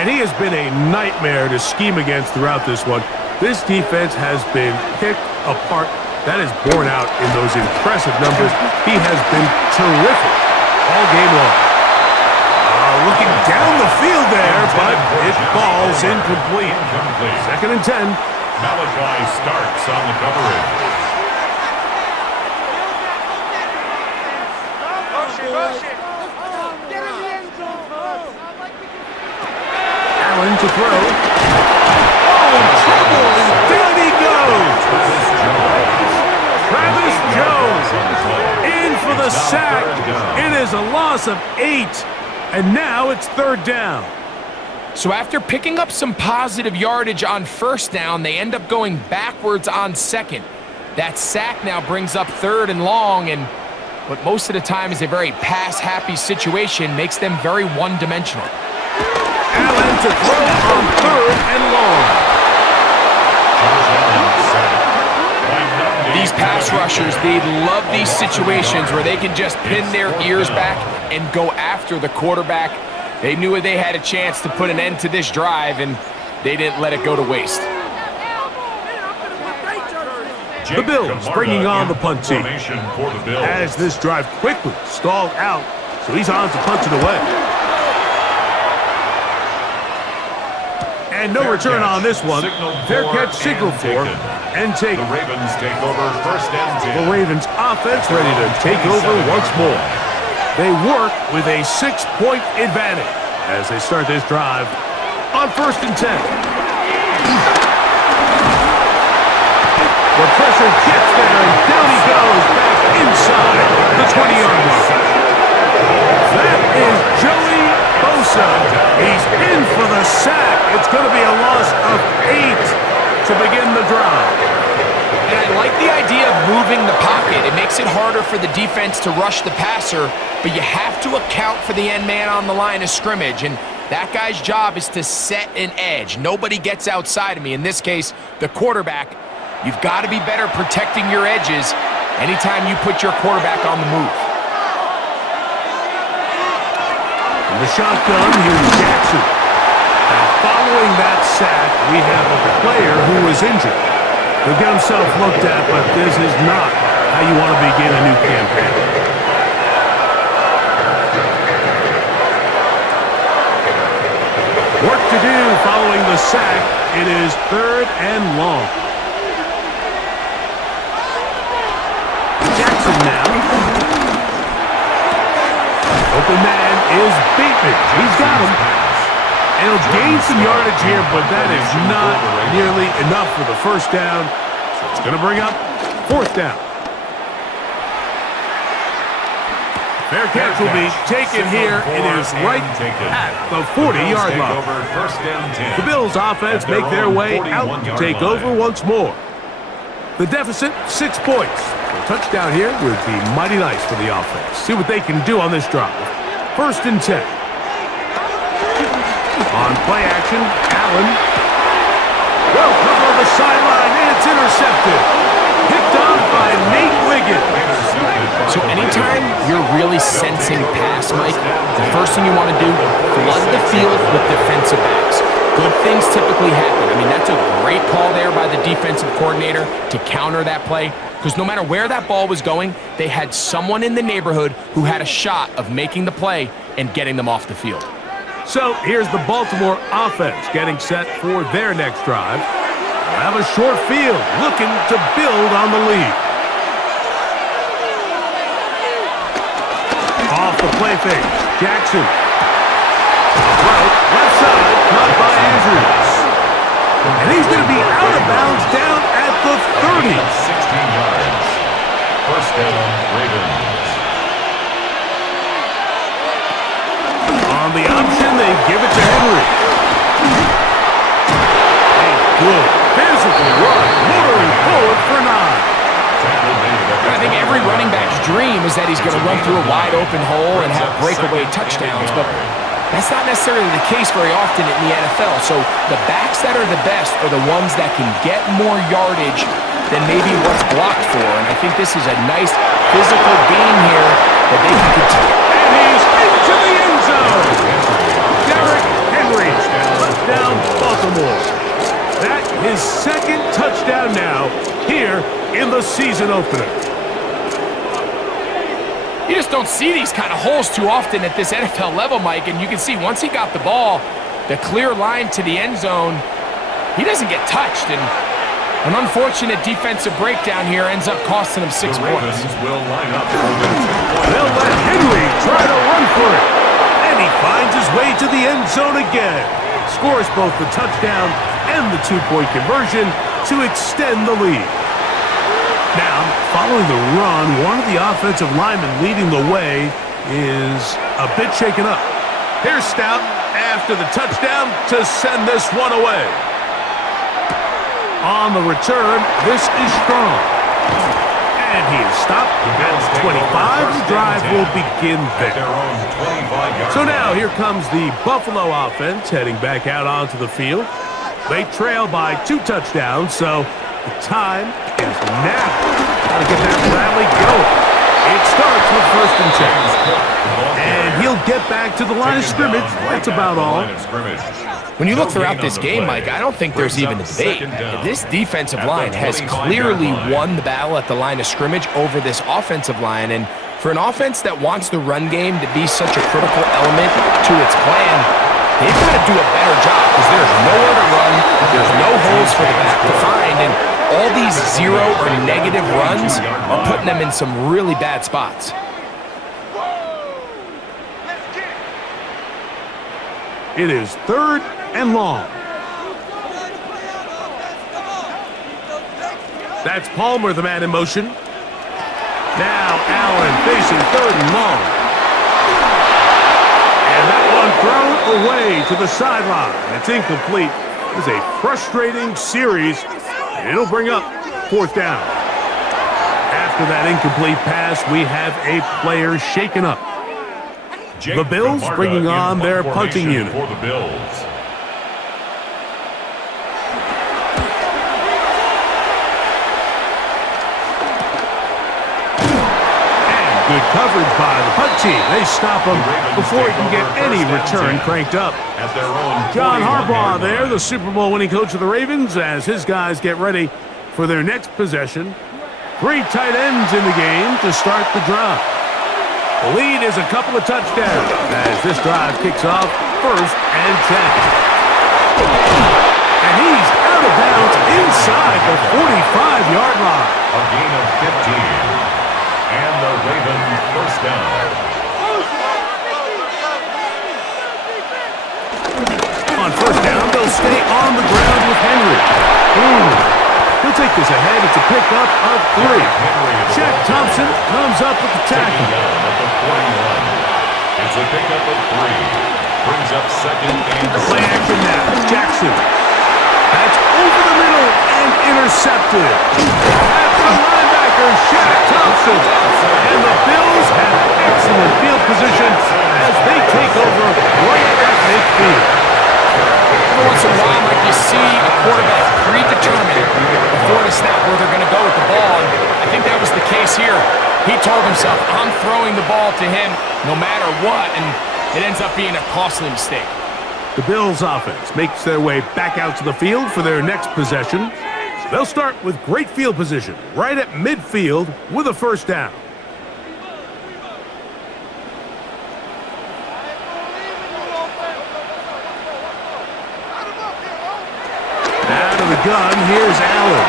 And he has been a nightmare to scheme against throughout this one. This defense has been picked apart. That is borne out in those impressive numbers. He has been terrific all game long. Looking down the field there, but it falls incomplete. 2nd and 10. Malachi starts on the coverage. Allen to throw. Oh, trouble! Down he goes! Travis Jones in for the sack. It is a loss of 8, and now it's 3rd down. So after picking up some positive yardage on 1st down, they end up going backwards on 2nd. That sack now brings up 3rd and long, and what most of the time is a very pass-happy situation makes them very one-dimensional. Allen to throw on 3rd and long. These pass rushers, they love these situations where they can just pin their ears back and go after the quarterback. They knew they had a chance to put an end to this drive, and they didn't let it go to waste. The Bills bringing on the punt team as this drive quickly stalled out, so he's on to punt it away. And no return on this one. Fair catch signaled for and taken. The Ravens take over 1st and 10. The Ravens offense ready to take over once more. They work with a 6-point advantage as they start this drive on 1st and 10. The pressure gets there, and down he goes back inside the 20-yard mark. That is Joey Bosa. He's in for the sack. It's going to be a loss of 8 to begin the drive. And I like the idea of moving the pocket. It makes it harder for the defense to rush the passer, but you have to account for the end man on the line of scrimmage, and that guy's job is to set an edge. Nobody gets outside of me. In this case, the quarterback. You've got to be better protecting your edges anytime you put your quarterback on the move. In the shotgun, here's Jackson. Now, following that sack, we have a player who was injured. He'll get himself looked at, but this is not how you want to begin a new campaign. Work to do following the sack. It is 3rd and long. Jackson now. Open man is Bateman. He's got him. And he'll gain some yardage here, but that is not nearly enough for the 1st down. So it's going to bring up 4th down. Fair catch will be taken here. It is right at the 40-yard line. The Bills offense make their way out to take over once more. The deficit, 6 points. A touchdown here would be mighty nice for the offense. See what they can do on this drive. 1st and 10. On play action, Allen. Well covered on the sideline, and it's intercepted. Picked off by Nate Wiggins. So any passing pass, Mike, the first thing you want to do, flood the field with defensive backs. Good things typically happen. I mean, that's a great call there by the defensive coordinator to counter that play, because no matter where that ball was going, they had someone in the neighborhood who had a shot of making the play and getting them off the field. So here's the Baltimore offense getting set for their next drive. They'll have a short field looking to build on the lead. Off the play fake, Jackson. Right, left side, caught by Andrews. And he's going to be out of bounds down at the 30. 16 yards. First down, Ravens. On the option, they give it to Henry. A good physical run, motoring forward for 9. I think every running back's dream is that he's going to run through a wide open hole and have breakaway touchdowns, but that's not necessarily the case very often in the NFL. So the backs that are the best are the ones that can get more yardage than maybe what's blocked for, and I think this is a nice physical gain here that they can continue. And he's into the end zone. Derrick Henry, touchdown Baltimore. That his second touchdown now here in the season opener. You just don't see these kind of holes too often at this NFL level, Mike, and you can see once he got the ball, the clear line to the end zone, he doesn't get touched, and an unfortunate defensive breakdown here ends up costing him 6 points. Will line up for They'll let Henry try to run for it, and he finds his way to the end zone again. Scores both the touchdown and the 2-point conversion to extend the lead. Now, following the run, one of the offensive linemen leading the way is a bit shaken up. Here's Stout after the touchdown to send this one away. On the return, this is strong. And he is stopped at 25. The drive will begin there. So now here comes the Buffalo offense heading back out onto the field. They trail by 2 touchdowns, so the time is now. Got to get that rally going. It starts with 1st and 10. And he'll get back to the line of scrimmage. That's about all. When you look throughout this game, Mike, I don't think there's even a debate. This defensive line has clearly won the battle at the line of scrimmage over this offensive line. And for an offense that wants the run game to be such a critical element to its plan, they've got to do a better job because there's nowhere to run, there's no holes for the back to find, and all these 0 or negative runs are putting them in some really bad spots. It is 3rd and long. That's Palmer, the man in motion. Now Allen facing 3rd and long. And that one thrown away to the sideline. It's incomplete. It's a frustrating series. And it'll bring up 4th down. After that incomplete pass, we have a player shaken up. The Bills bringing on their punting unit. For the Bills. And good coverage by the punt team. They stop him before he can get any return cranked up. John Harbaugh there, the Super Bowl winning coach of the Ravens, as his guys get ready for their next possession. 3 tight ends in the game to start the drive. The lead is a couple of touchdowns as this drive kicks off 1st and 10. And he's out of bounds inside the 45-yard line. A gain of 15. And the Ravens 1st down. On 1st down, they'll stay on the ground with Henry. He'll take this ahead. It's a pickup of 3. Shaq Thompson comes up with the tackle. It's a pickup of 3. Brings up 2nd and Play action now. Jackson. That's over the middle and intercepted. That's the linebacker, Shaq Thompson. And the Bills have excellent field position as they take over right at midfield. Every once in a while, like you see a quarterback predetermined before the snap where they're going to go with the ball. And I think that was the case here. He told himself, I'm throwing the ball to him no matter what, and it ends up being a costly mistake. The Bills offense makes their way back out to the field for their next possession. They'll start with great field position right at midfield with a first down. Out of the gun, here's Allen.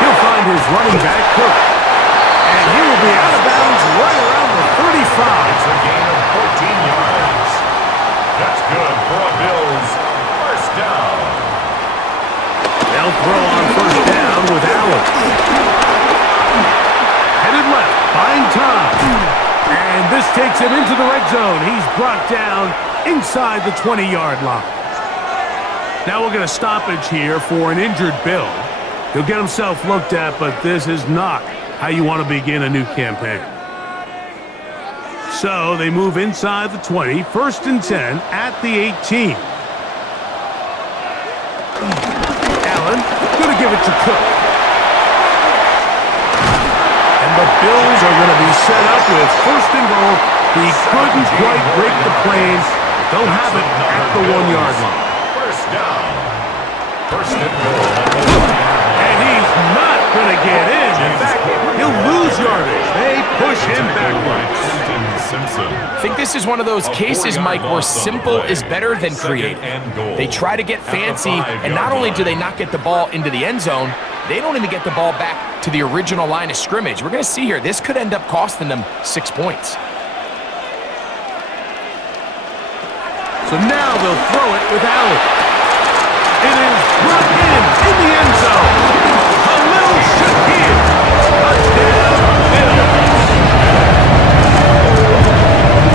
He'll find his running back, Cook. And he will be out of bounds right around the 35. It's a gain of 14 yards. That's good for a Bills first down. They'll throw on first down with Allen. Headed left, buying time. And this takes him into the red zone. He's brought down inside the 20-yard line. Now we'll get a stoppage here for an injured Bill. He'll get himself looked at, but this is not how you want to begin a new campaign. So they move inside the 20, first and 10 at the 18. Allen, going to give it to Cook. And the Bills are going to be set up with first and goal. He couldn't quite break the planes, but they'll have it at the 1-yard line. First down. First and goal. And he's not going to get in. In fact, he'll lose yardage. They push him backwards. I think this is one of those cases, Mike, where simple is better than creative. They try to get fancy, and not only do they not get the ball into the end zone, they don't even get the ball back to the original line of scrimmage. We're going to see here, this could end up costing them 6 points. So now they'll throw it with Allen. It is brought in the end zone. Khalil Shakir. Touchdown, Bills.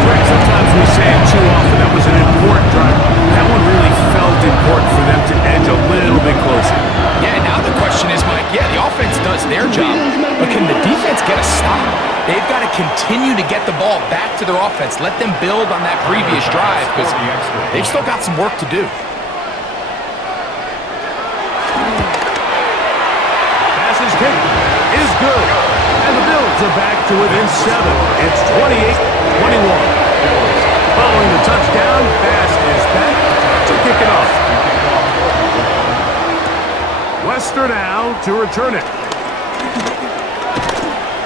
Greg, sometimes we say it too often. That was an important drive. That one really felt important for them to edge a little bit closer. Yeah, now the question is, Mike, yeah, the offense does their job, but can the defense get a stop? They've got to continue to get the ball back to their offense. Let them build on that previous drive because they've still got some work to do. Pass is kicked. Is good. And the Bills are back to within 7. It's 28-21. Following the touchdown, pass is back to kick it off. Wester now to return it.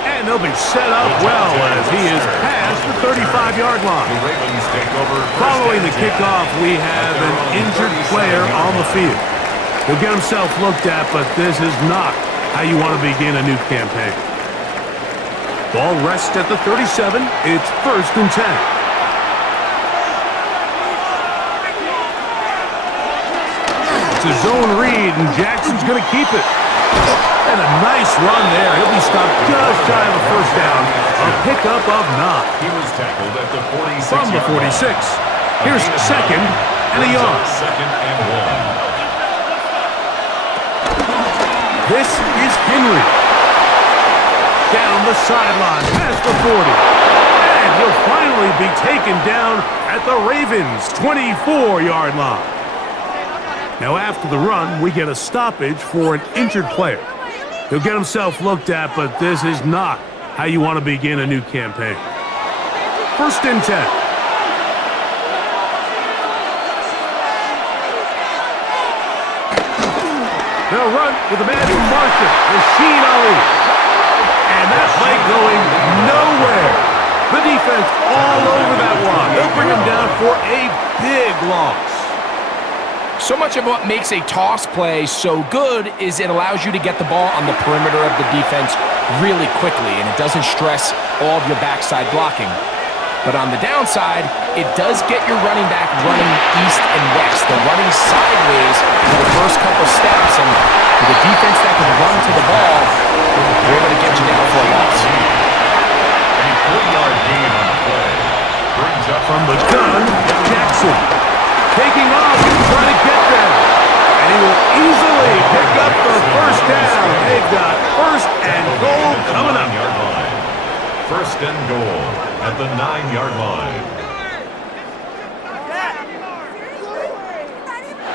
And they'll be set up well as he is past the 35-yard line. Following the kickoff, we have an injured player on the field. He'll get himself looked at, but this is not how you want to begin a new campaign. Ball rests at the 37. It's first and 10. It's a zone read, and Jackson's going to keep it. And a nice run there. He'll be stopped just shy of a first down. A pickup of 9. He was tackled at the 46. From the 46. Here's second and a yard. Second and 1. This is Henry. Down the sideline, past the 40. And he'll finally be taken down at the Ravens' 24-yard line. Now after the run, we get a stoppage for an injured player. He'll get himself looked at, but this is not how you want to begin a new campaign. First and 10. They'll run with a man from Marshall, Rashid Ali. And that play going nowhere. The defense all over that one. They'll bring him down for a big loss. So much of what makes a toss play so good is it allows you to get the ball on the perimeter of the defense really quickly, and it doesn't stress all of your backside blocking. But on the downside, it does get your running back running east and west. They're running sideways for the first couple steps, and with a defense that can run to the ball, they're able to get you down for a loss. A 4-yard gain on the play. Brings up from the gun, Jackson. Taking off, trying to get there. And he will easily pick up the first down. They've got first and goal coming up. First and goal at the 9-yard line.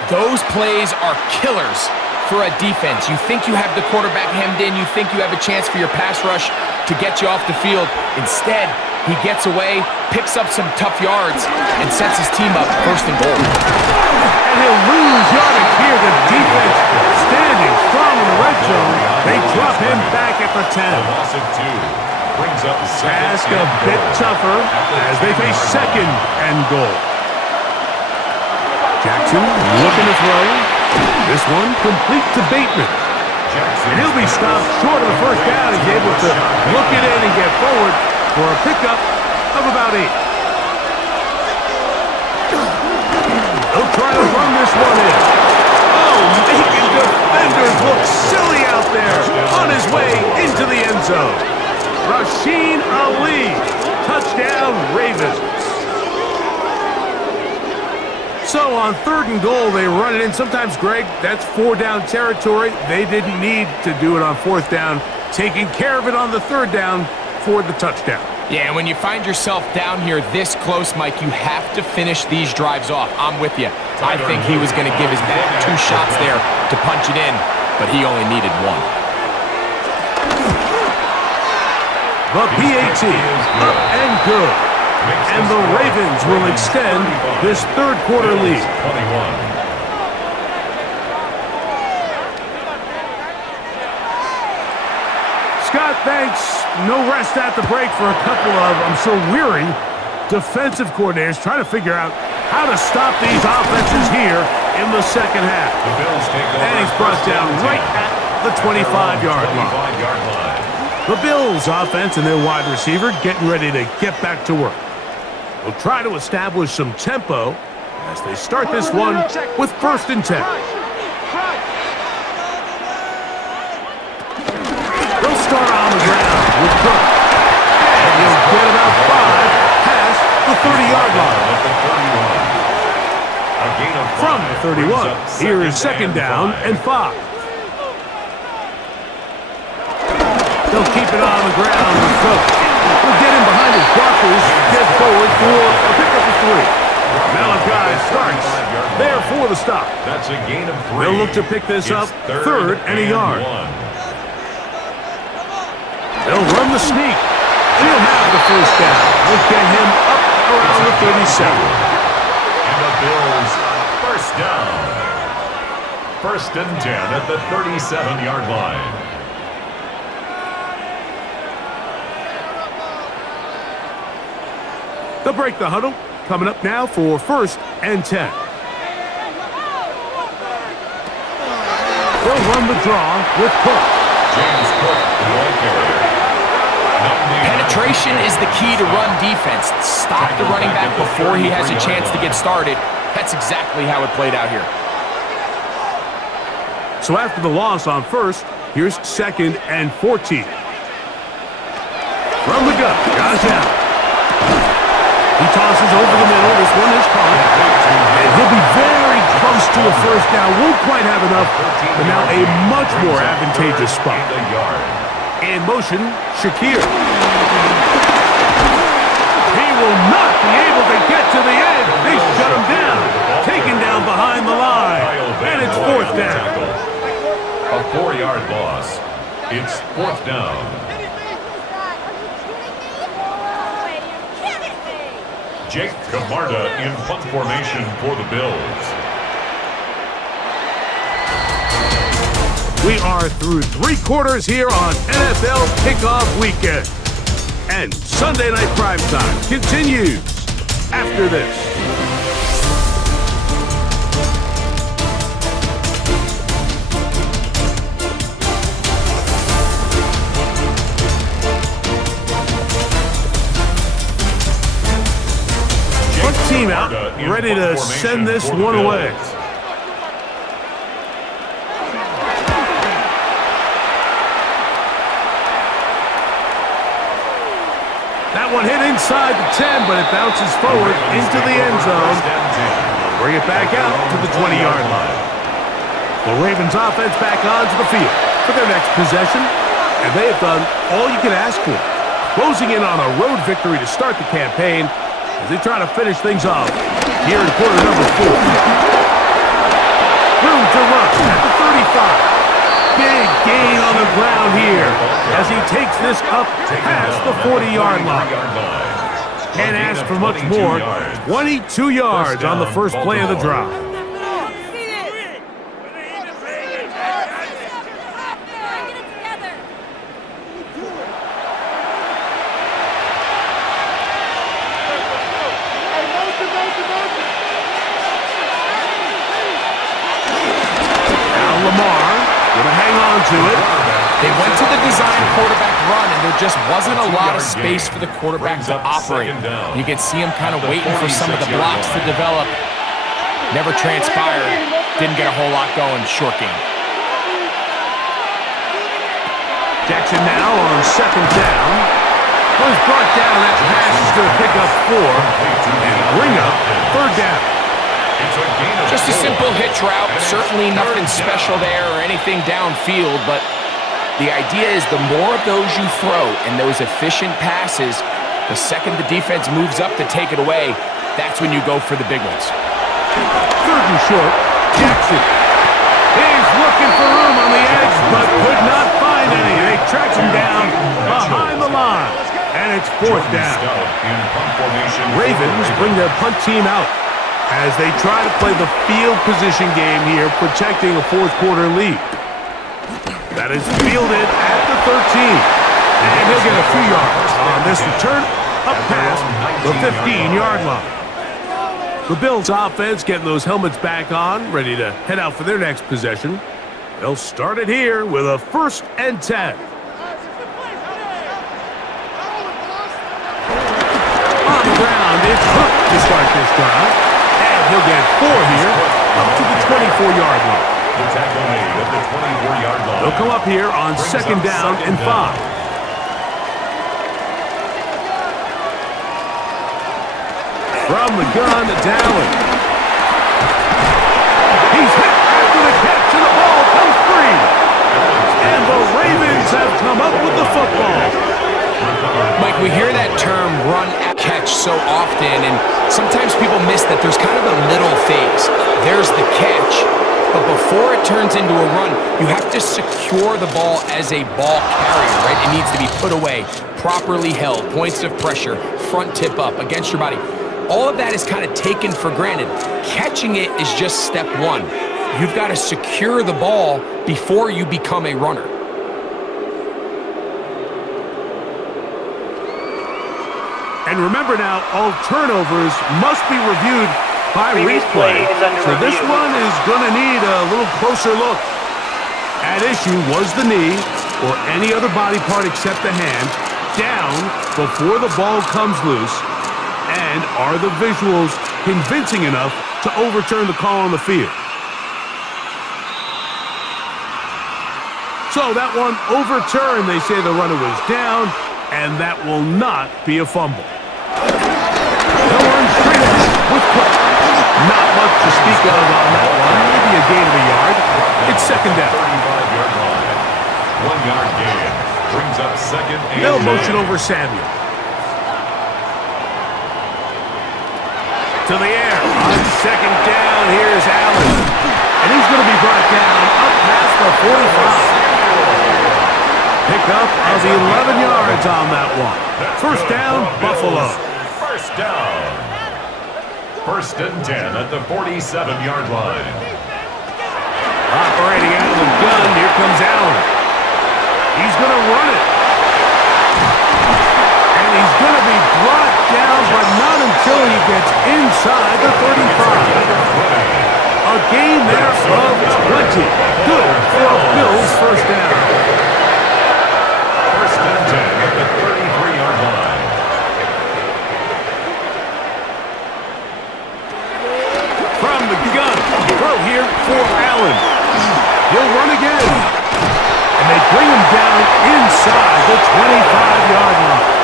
Those plays are killers for a defense. You think you have the quarterback hemmed in, you think you have a chance for your pass rush to get you off the field. Instead, he gets away, picks up some tough yards, and sets his team up first and goal. And he'll lose yardage here. The defense standing strong in the red zone. They drop him back at the 10. A loss of 2 brings up Task a bit tougher as they face second and goal. Jackson looking to throw. This one complete to Bateman. And he'll be stopped short of the first down. He's able to look it in and get forward for a pickup of about 8. He'll try to run this one in. Oh, making defenders look silly out there. On his way into the end zone. Rasheen Ali. Touchdown, Ravens. So on 3rd and goal, they run it in. Sometimes, Greg, that's 4-down territory. They didn't need to do it on 4th down. Taking care of it on the 3rd down for the touchdown. Yeah, and when you find yourself down here this close, Mike, you have to finish these drives off. I'm with you. I think he was going to give his back 2 shots there to punch it in, but he only needed 1. The PAT up and good. And the Ravens will extend this 3rd quarter lead. 21. Scott, thanks. No rest at the break for a couple of, I'm sure, weary defensive coordinators trying to figure out how to stop these offenses here in the second half. The Bills take over. And he's brought down right at the 25-yard line. The Bills offense and their wide receiver getting ready to get back to work. They'll try to establish some tempo as they start this one with 1st and 10. They'll start on the ground with Cook. And he'll get about 5 past the 30-yard line. From the 31, here is 2nd down and 5. They'll keep it on the ground with Cook. He'll get him behind his blockers, get forward for a pickup of 3. Malachi starts there for the stop. That's a gain of 3. They'll look to pick this up 3rd and a yard. 1. They'll run the sneak. He'll have the 1st down. They'll get him up around the 37. And the Bills, 1st down. 1st and 10 at the 37-yard line. They'll break the huddle. Coming up now for 1st and 10. They'll run the draw with Cook. James Cook, the ball carrier. Penetration is the key to run defense. Stop the running back before he has a chance to get started. That's exactly how it played out here. So after the loss on 1st, here's 2nd and 14. From the gun, Josh Allen. He tosses over the middle. This one is caught. And he'll be very close to a 1st down. Won't quite have enough, but now a much more advantageous spot. In motion, Shakir. He will not be able to get to the edge. They shut him down. Taken down behind the line. And it's 4th down. A 4-yard loss. It's 4th down. Jake Camarda in punt formation for the Bills. We are through 3 quarters here on NFL Kickoff Weekend. And Sunday Night Primetime continues after this. Team out, ready to send this one away. That one hit inside the 10, but it bounces forward into the end zone. They'll bring it back out to the 20-yard line. The Ravens offense back onto the field for their next possession, and they have done all you can ask for, closing in on a road victory to start the campaign as they try to finish things off here in quarter number 4. Room to run at the 35. Big gain on the ground here as he takes this up past the 40-yard line. Can't ask for much more. 22 yards on the first play of the drive. Lamar gonna hang on to it. They went to the design quarterback run, and there just wasn't a lot of space for the quarterback to operate. You can see him kind of waiting for some of the blocks to develop. Never transpired. Didn't get a whole lot going. Short game. Jackson now on second down. Well, he's brought down. That pass is going to pick up 4 and bring up third down. Just a simple hitch route. Certainly nothing special there or anything downfield, but the idea is the more of those you throw and those efficient passes, the second the defense moves up to take it away, that's when you go for the big ones. Third and short, Jackson. He's looking for room on the edge, but could not find any. They track him down behind the line, and it's fourth down. Ravens bring their punt team out as they try to play the field position game here, protecting a fourth quarter lead. That is fielded at the 13. And he'll get a few yards on this return up past the 15-yard line. The Bills offense getting those helmets back on, ready to head out for their next possession. They'll start it here with a 1st and 10. On the ground, it's Hook to start this drive. He'll get 4 here, up to the 24-yard line. The tackle made at the 24-yard line. They'll come up here on second down and 5. From the gun, Dallin. He's hit after the catch, and the ball comes free. And the Ravens have come up with the football. Mike, we hear that term run at catch so often, and sometimes people miss that there's kind of a middle phase. There's the catch, but before it turns into a run, you have to secure the ball as a ball carrier, right? It needs to be put away, properly held, points of pressure, front tip up against your body. All of that is kind of taken for granted. Catching it is just step 1. You've got to secure the ball before you become a runner. And remember now, all turnovers must be reviewed by replay. So this one is going to need a little closer look. At issue was the knee or any other body part except the hand down before the ball comes loose. And are the visuals convincing enough to overturn the call on the field? So that one overturned. They say the runner was down, and that will not be a fumble. They'll run straight ahead with Cook. Not much to speak of on that one. Maybe a gain of a yard. It's second down. 35-yard line. 1-yard gain. Brings up second and They'll motion over Samuel. To the air. On second down, here's Allen. And he's going to be brought down up past the 45. Pick up of 11 yards on that one. First down, Buffalo. First down. 1st and 10 at the 47-yard line. Operating out of the gun, here comes Allen. He's going to run it. And he's going to be brought down, but not until he gets inside the 35. A gain there of 20. Good for a Bills first down. 1st and 10 at the 33-yard line. From the gun, throw here for Allen. He'll run again. And they bring him down inside the 25-yard line.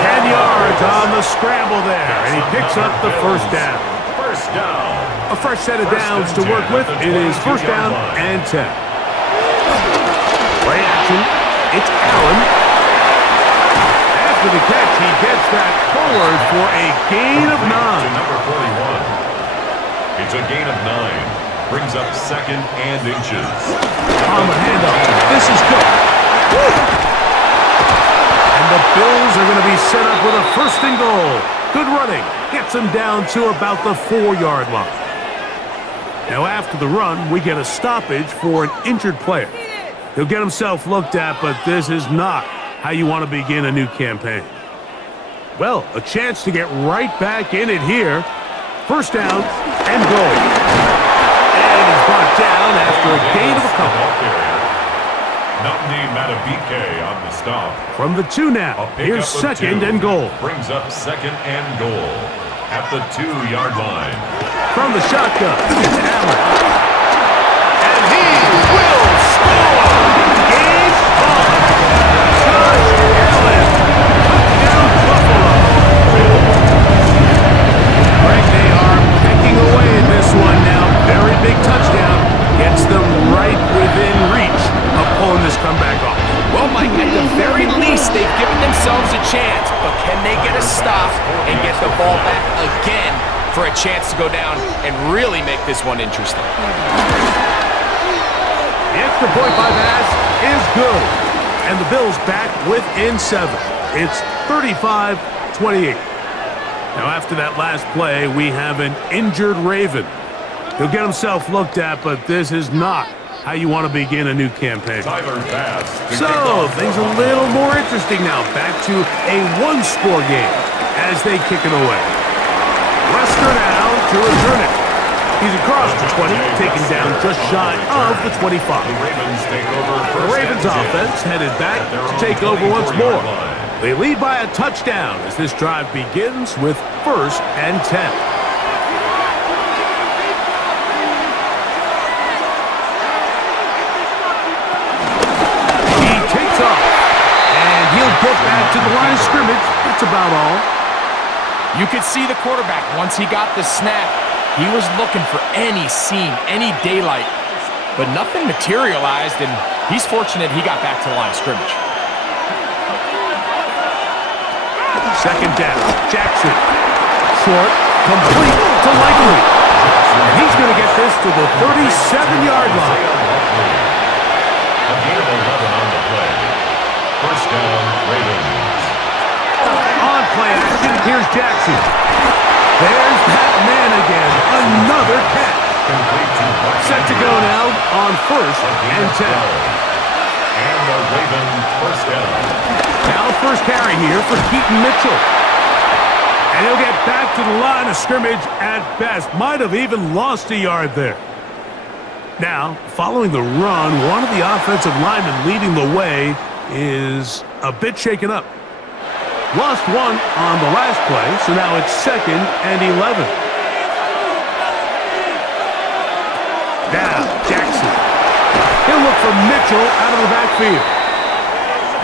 10 yards on the scramble there, and he picks up the first down. First down. A fresh set of downs to work with. It is first down and 10. Play action. It's Allen. After the catch, he gets that forward for a gain of 9. To number 41. It's a gain of 9. Brings up 2nd and inches. On the handoff. This is good. Woo! And the Bills are going to be set up with a 1st and goal. Good running. Gets them down to about the 4-yard line. Now after the run, we get a stoppage for an injured player. He'll get himself looked at, but this is not how you want to begin a new campaign. Well, a chance to get right back in it here. 1st down and goal. And he's brought down after a gain of a couple. Namdi Matabike on the stop. From the 2 now. Here's 2nd and goal. Brings up 2nd and goal at the 2-yard line. From the shotgun, it's Allen. And he will score! Game on! Josh Allen! Touchdown Buffalo! Greg, they are pecking away in this one now. Very big touchdown. Gets them right within reach of pulling this comeback off. Well, Mike, at the very least, they've given themselves a chance, but can they get a stop and get the ball back again for a chance to go down and really make this one interesting? The extra point by Bass is good. And the Bills back within 7. It's 35-28. Now after that last play, we have an injured Raven. He'll get himself looked at, but this is not how you want to begin a new campaign. So, things a little more interesting now. Back to a 1-score game as they kick it away. Lester now to return it. He's across the 20, taken down just shy of the 25. The Ravens offense headed back to take over once more. They lead by a touchdown as this drive begins with 1st and 10. Get back to the line of scrimmage. That's about all. You could see the quarterback, once he got the snap, he was looking for any seam, any daylight, but nothing materialized, and he's fortunate he got back to the line of scrimmage. 2nd down. Jackson. Short. Complete to Likely. And he's going to get this to the 37-yard line. A gain of 11 on the play. 1st down, Ravens. On play action, here's Jackson. There's that man again. Another catch. Set to go now on 1st and 10. And the Ravens 1st down. Now 1st carry here for Keaton Mitchell. And he'll get back to the line of scrimmage at best. Might have even lost a yard there. Now, following the run, one of the offensive linemen leading the way is a bit shaken up. Lost one on the last play, so now it's 2nd and 11. Now, Jackson. He'll look for Mitchell out of the backfield.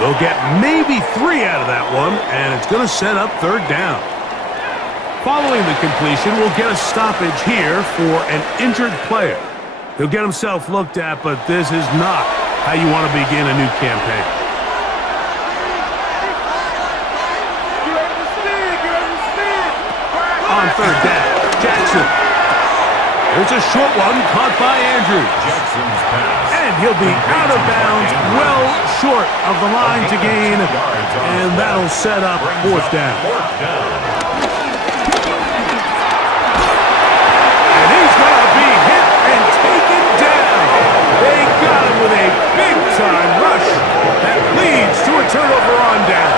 They'll get maybe 3 out of that one, and it's going to set up 3rd down. Following the completion, we'll get a stoppage here for an injured player. He'll get himself looked at, but this is not how you want to begin a new campaign. On 3rd down, Jackson. There's a short one caught by Andrews. Jackson's pass. And he'll be out of bounds, well short of the line to gain, and that'll set up 4th down. And he's going to be hit and taken down. They got him with a big-time rush that leads to a turnover on down.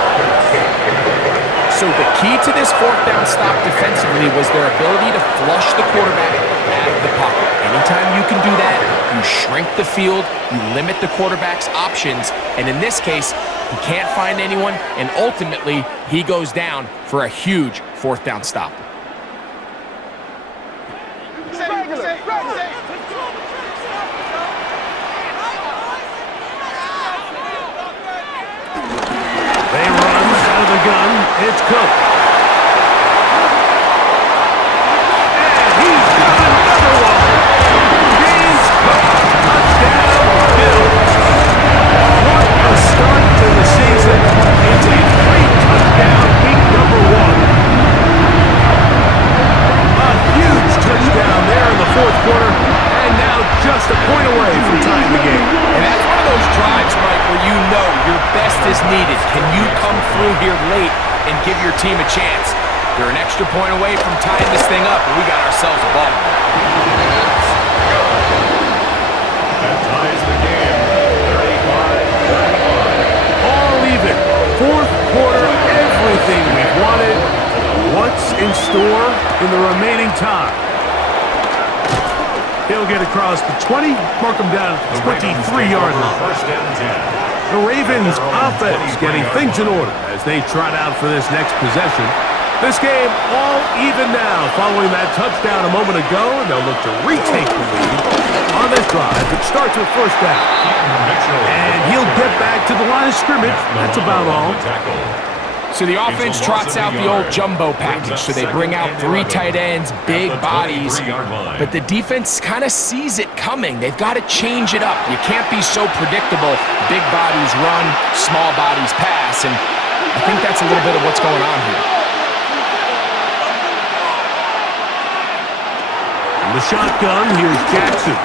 So the key to this 4th down stop defensively was their ability to flush the quarterback out of the pocket. Anytime you can do that, you shrink the field, you limit the quarterback's options, and in this case, he can't find anyone, and ultimately, he goes down for a huge 4th down stop. They run out of the gun. It's Cook. And he's got another one. James Cook. Touchdown, Bills. What a start to the season. It's a great touchdown, week number 1. A huge touchdown there in the 4th quarter. And now here late and give your team a chance. They're an extra point away from tying this thing up, and we got ourselves a ball. That ties the game, 35-31. All even. Fourth quarter, everything we wanted. What's in store in the remaining time? He'll get across the 20, mark him down at the 23-yard line. First and 10. The Ravens offense getting things in order as they trot out for this next possession. This game all even now following that touchdown a moment ago, and they'll look to retake the lead on this drive. It starts with first down. And he'll get back to the line of scrimmage. That's about all. So the offense trots out the old jumbo package. So they bring out 3 tight ends, big bodies. But the defense kind of sees it coming. They've got to change it up. You can't be so predictable. Big bodies run, small bodies pass. And I think that's a little bit of what's going on here. In the shotgun, here's Jackson.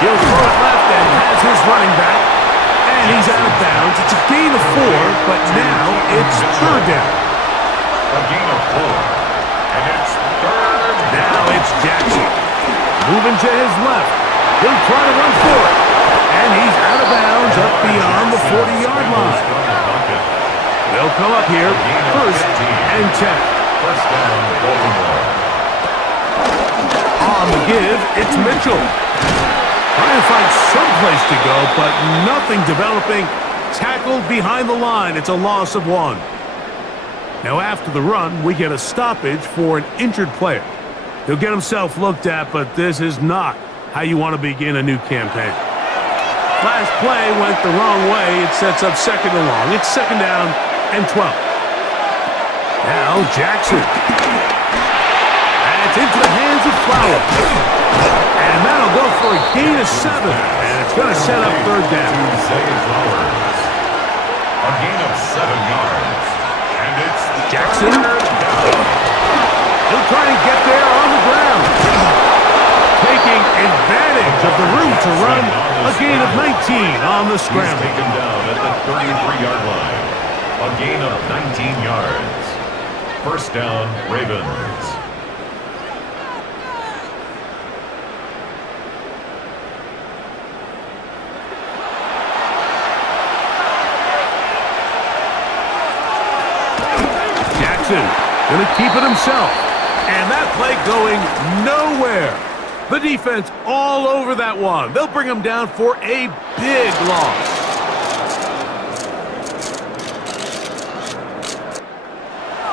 He'll throw it left and has his running back. And he's out of bounds. It's a gain of 4, but now it's third down. A gain of 4. And it's third. Now it's Jackson. Moving to his left. He'll try to run for it. And he's out of bounds up beyond the 40-yard line. They'll come up here, first and 10. First down, Baltimore. On the give, it's Mitchell. Trying to find some place to go, but nothing developing. Tackled behind the line. It's a loss of 1. Now after the run, we get a stoppage for an injured player. He'll get himself looked at, but this is not how you want to begin a new campaign. Last play went the wrong way. It sets up second and long. It's second down and 12. Now Jackson. And it's into the hands of Flowers. And that'll go for a gain of 7. And it's going to set up third down. A gain of 7 yards. And it's Jackson. He'll try and get there on the ground. Taking advantage of the room to run. A gain of 19 on the scramble. He's taken down at the 33-yard line. A gain of 19 yards. First down, Ravens. Going to keep it himself. And that play going nowhere. The defense all over that one. They'll bring him down for a big loss.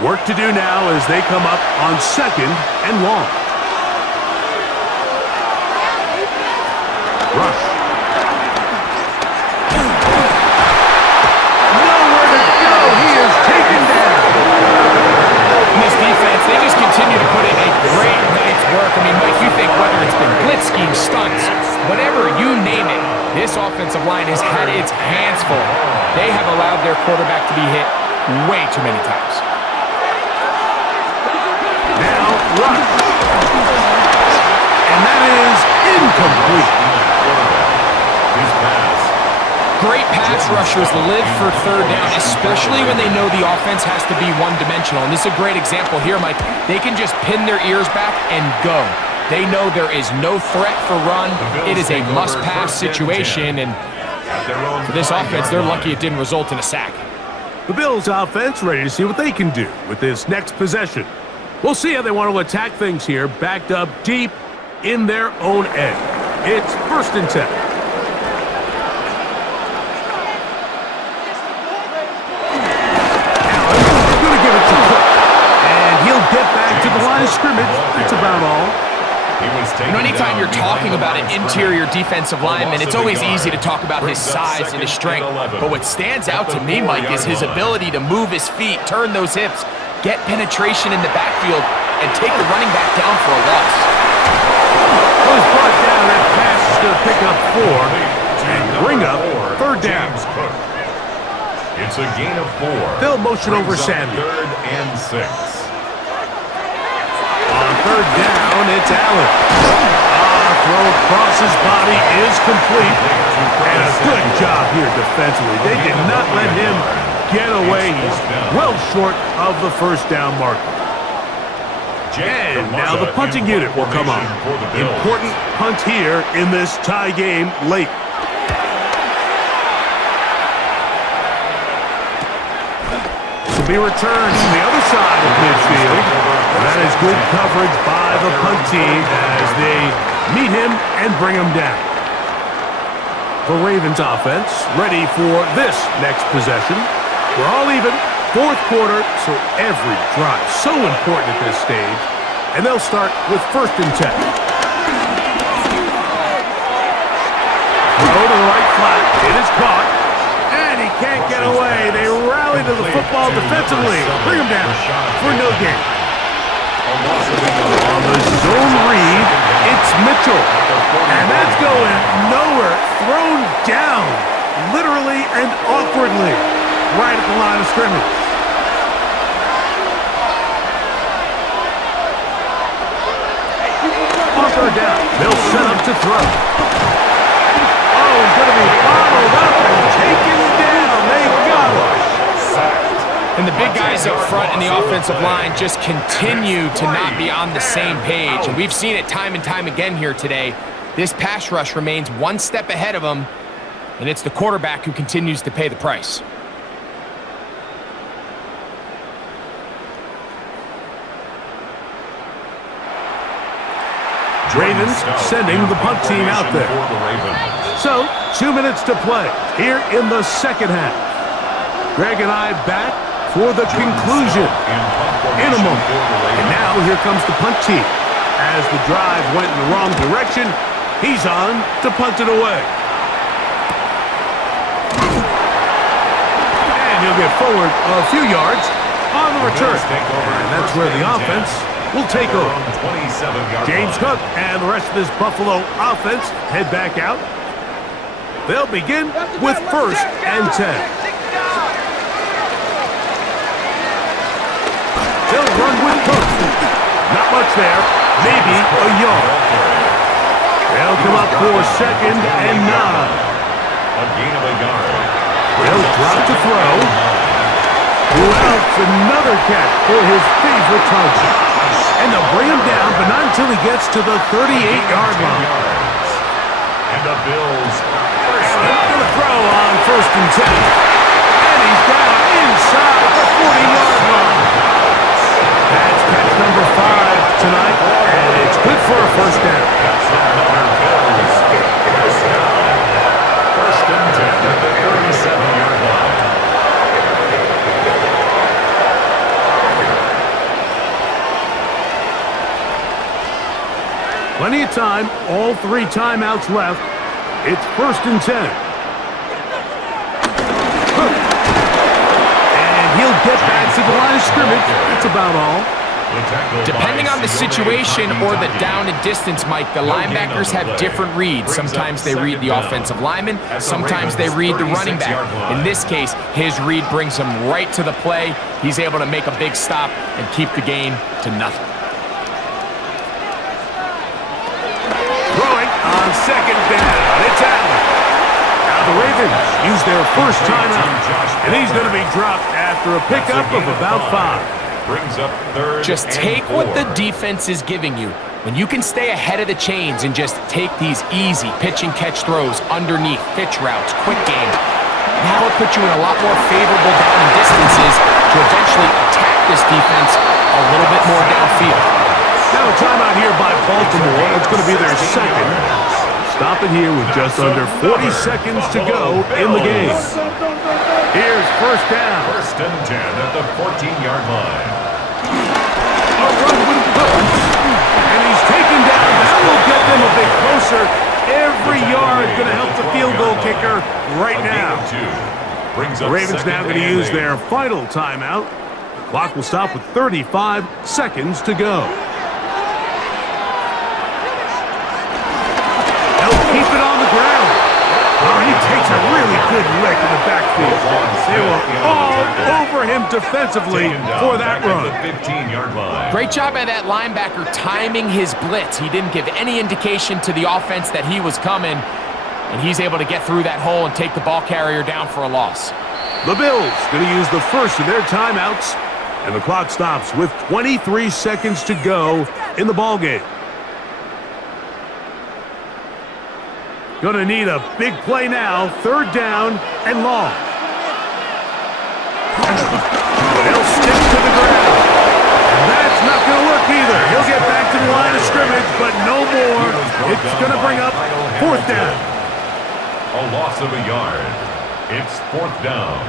Work to do now as they come up on second and long. Rush. Nowhere to go. He is taken down. This defense, they just continue to put in a great night's work. I mean, Mike, you think whether it's been blitz scheme, stunts, whatever you name it, this offensive line has had its hands full. They have allowed their quarterback to be hit way too many times. Now, rush. And that is incomplete. His pass. Great pass rushers live for third down, especially when they know the offense has to be one-dimensional. And this is a great example here, Mike. They can just pin their ears back and go. They know there is no threat for run. It is a must-pass situation, and for this offense, they're lucky it didn't result in a sack. The Bills offense ready to see what they can do with this next possession. We'll see how they want to attack things here, backed up deep in their own end. It's first and 10. Get back to the line of scrimmage. That's about all. Anytime you're talking about an interior defensive lineman, it's always easy to talk about his size and his strength. But what stands out to me, Mike, is his ability to move his feet, turn those hips, get penetration in the backfield, and take the running back down for a loss. Was brought down. That pass is going to pick up 4 and bring up third down. It's a gain of 4. They'll motion over Samuel. Third and 6. On third down, it's Allen. Throw across his body is complete. And a good job here defensively. They did not let him getaway. He's well short of the first down marker. And now the punting unit will come on. Important punt here in this tie game late. To be returned from the other side of midfield. And that is good coverage by the punt team as they meet him and bring him down. The Ravens offense ready for this next possession. We're all even. Fourth quarter, so every drive so important at this stage. And they'll start with 1st and 10. Throw to the right flat. It is caught. And he can't get away. They rally to the football defensively. Bring him down for no gain. On the zone read, it's Mitchell. And that's going nowhere. Thrown down, literally and awkwardly, right at the line of scrimmage. Down. They'll set up to throw. Oh, he's going to be bottled up and taken down. They got him. And the big guys up front in the offensive line just continue to not be on the same page. And we've seen it time and time again here today. This pass rush remains one step ahead of them, and it's the quarterback who continues to pay the price. Ravens sending the punt team out there. So, 2 minutes to play here in the second half. Greg and I back for the conclusion in a moment. And now here comes the punt team. As the drive went in the wrong direction, he's on to punt it away. And he'll get forward a few yards on the return. And that's where the offense will take over. James Cook and the rest of this Buffalo offense head back out. They'll begin with 1st and 10. They'll run with Cook. Not much there. Maybe a yard. They'll come up for 2nd and 9. A gain of a yard. They'll drop to throw. Louds another catch for his favorite target. And they'll bring him down, but not until he gets to the 38-yard line. And the Bills going to throw on 1st and 10. And he's down inside the 40-yard line. That's catch number 5 tonight, and it's good for a 1st down. That's another Bills first down. 1st and 10 at the 37-yard line. Plenty of time, all 3 timeouts left. It's 1st and 10. And he'll get back to the line of scrimmage. That's about all. Depending on the situation or the down and distance, Mike, the linebackers have different reads. Sometimes they read the offensive lineman. Sometimes they read the running back. In this case, his read brings him right to the play. He's able to make a big stop and keep the game to nothing. On 2nd down, it's Allen. Now the Ravens use their first timeout, and he's going to be dropped after a pickup of about 5. Brings up 3rd. Just take what the defense is giving you. When you can stay ahead of the chains and just take these easy pitch and catch throws underneath, pitch routes, quick game, that will put you in a lot more favorable down and distances to eventually attack this defense a little bit more downfield. Now a timeout here by Baltimore. It's going to be their 2nd. Stop it here with just under 40 seconds to go in the game. Here's 1st down. 1st and 10 at the 14-yard line. A run with Cook. And he's taken down. That will get them a bit closer. Every yard going to help the field goal kicker right now. The Ravens now going to use their final timeout. The clock will stop with 35 seconds to go. Keep it on the ground. Oh, he takes a really good lick in the backfield. They were all over him defensively for that run. 15-yard line. Great job by that linebacker timing his blitz. He didn't give any indication to the offense that he was coming, and he's able to get through that hole and take the ball carrier down for a loss. The Bills going to use the first of their timeouts, and the clock stops with 23 seconds to go in the ballgame. Going to need a big play now, third down and long. They'll stick to the ground. That's not going to work either. He'll get back to the line of scrimmage, but no more. It's going to bring up fourth down. A loss of a yard. It's fourth down.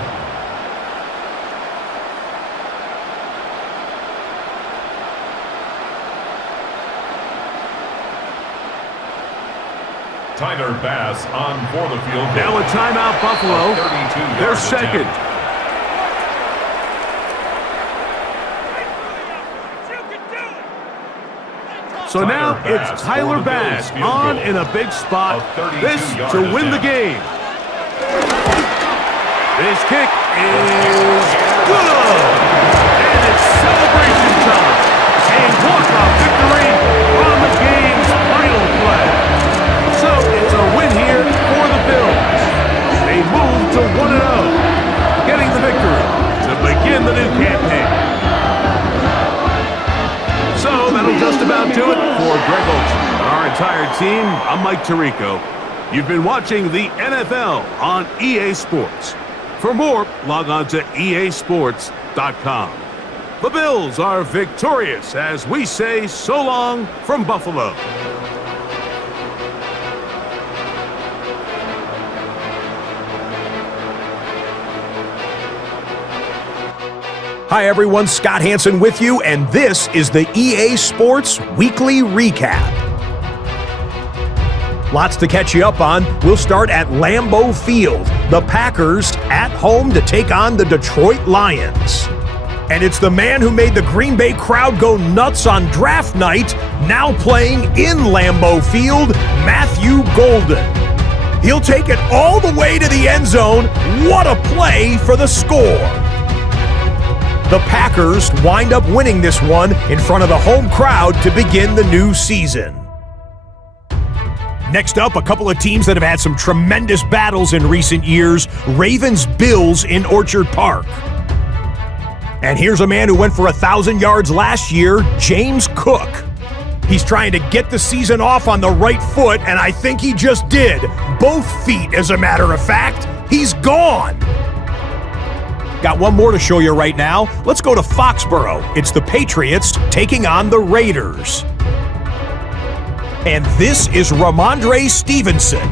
Tyler Bass on for the field goal. Now a timeout, Buffalo. Their second. So now it's Tyler Bass on in a big spot. This to win the game. This kick is good. And it's celebration time. A walk-off victory on the game's final play. So it's a win here for the Bills. They move to 1-0, getting the victory to begin the new campaign. So that'll just about do it for Greg Olson and our entire team. I'm Mike Tirico. You've been watching the NFL on EA Sports. For more, log on to easports.com. The Bills are victorious as we say so long from Buffalo. Hi everyone, Scott Hansen with you, and this is the EA Sports Weekly Recap. Lots to catch you up on. We'll start at Lambeau Field. The Packers at home to take on the Detroit Lions. And it's the man who made the Green Bay crowd go nuts on draft night, now playing in Lambeau Field, Matthew Golden. He'll take it all the way to the end zone. What a play for the score. The Packers wind up winning this one in front of the home crowd to begin the new season. Next up, a couple of teams that have had some tremendous battles in recent years. Ravens-Bills in Orchard Park. And here's a man who went for 1,000 yards last year, James Cook. He's trying to get the season off on the right foot, and I think he just did. Both feet, as a matter of fact. He's gone. Got one more to show you right now. Let's go to Foxborough. It's the Patriots taking on the Raiders. And this is Ramondre Stevenson.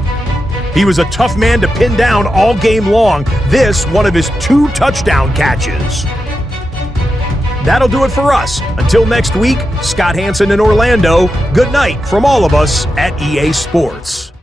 He was a tough man to pin down all game long. This, one of his 2 touchdown catches. That'll do it for us. Until next week, Scott Hansen in Orlando, good night from all of us at EA Sports.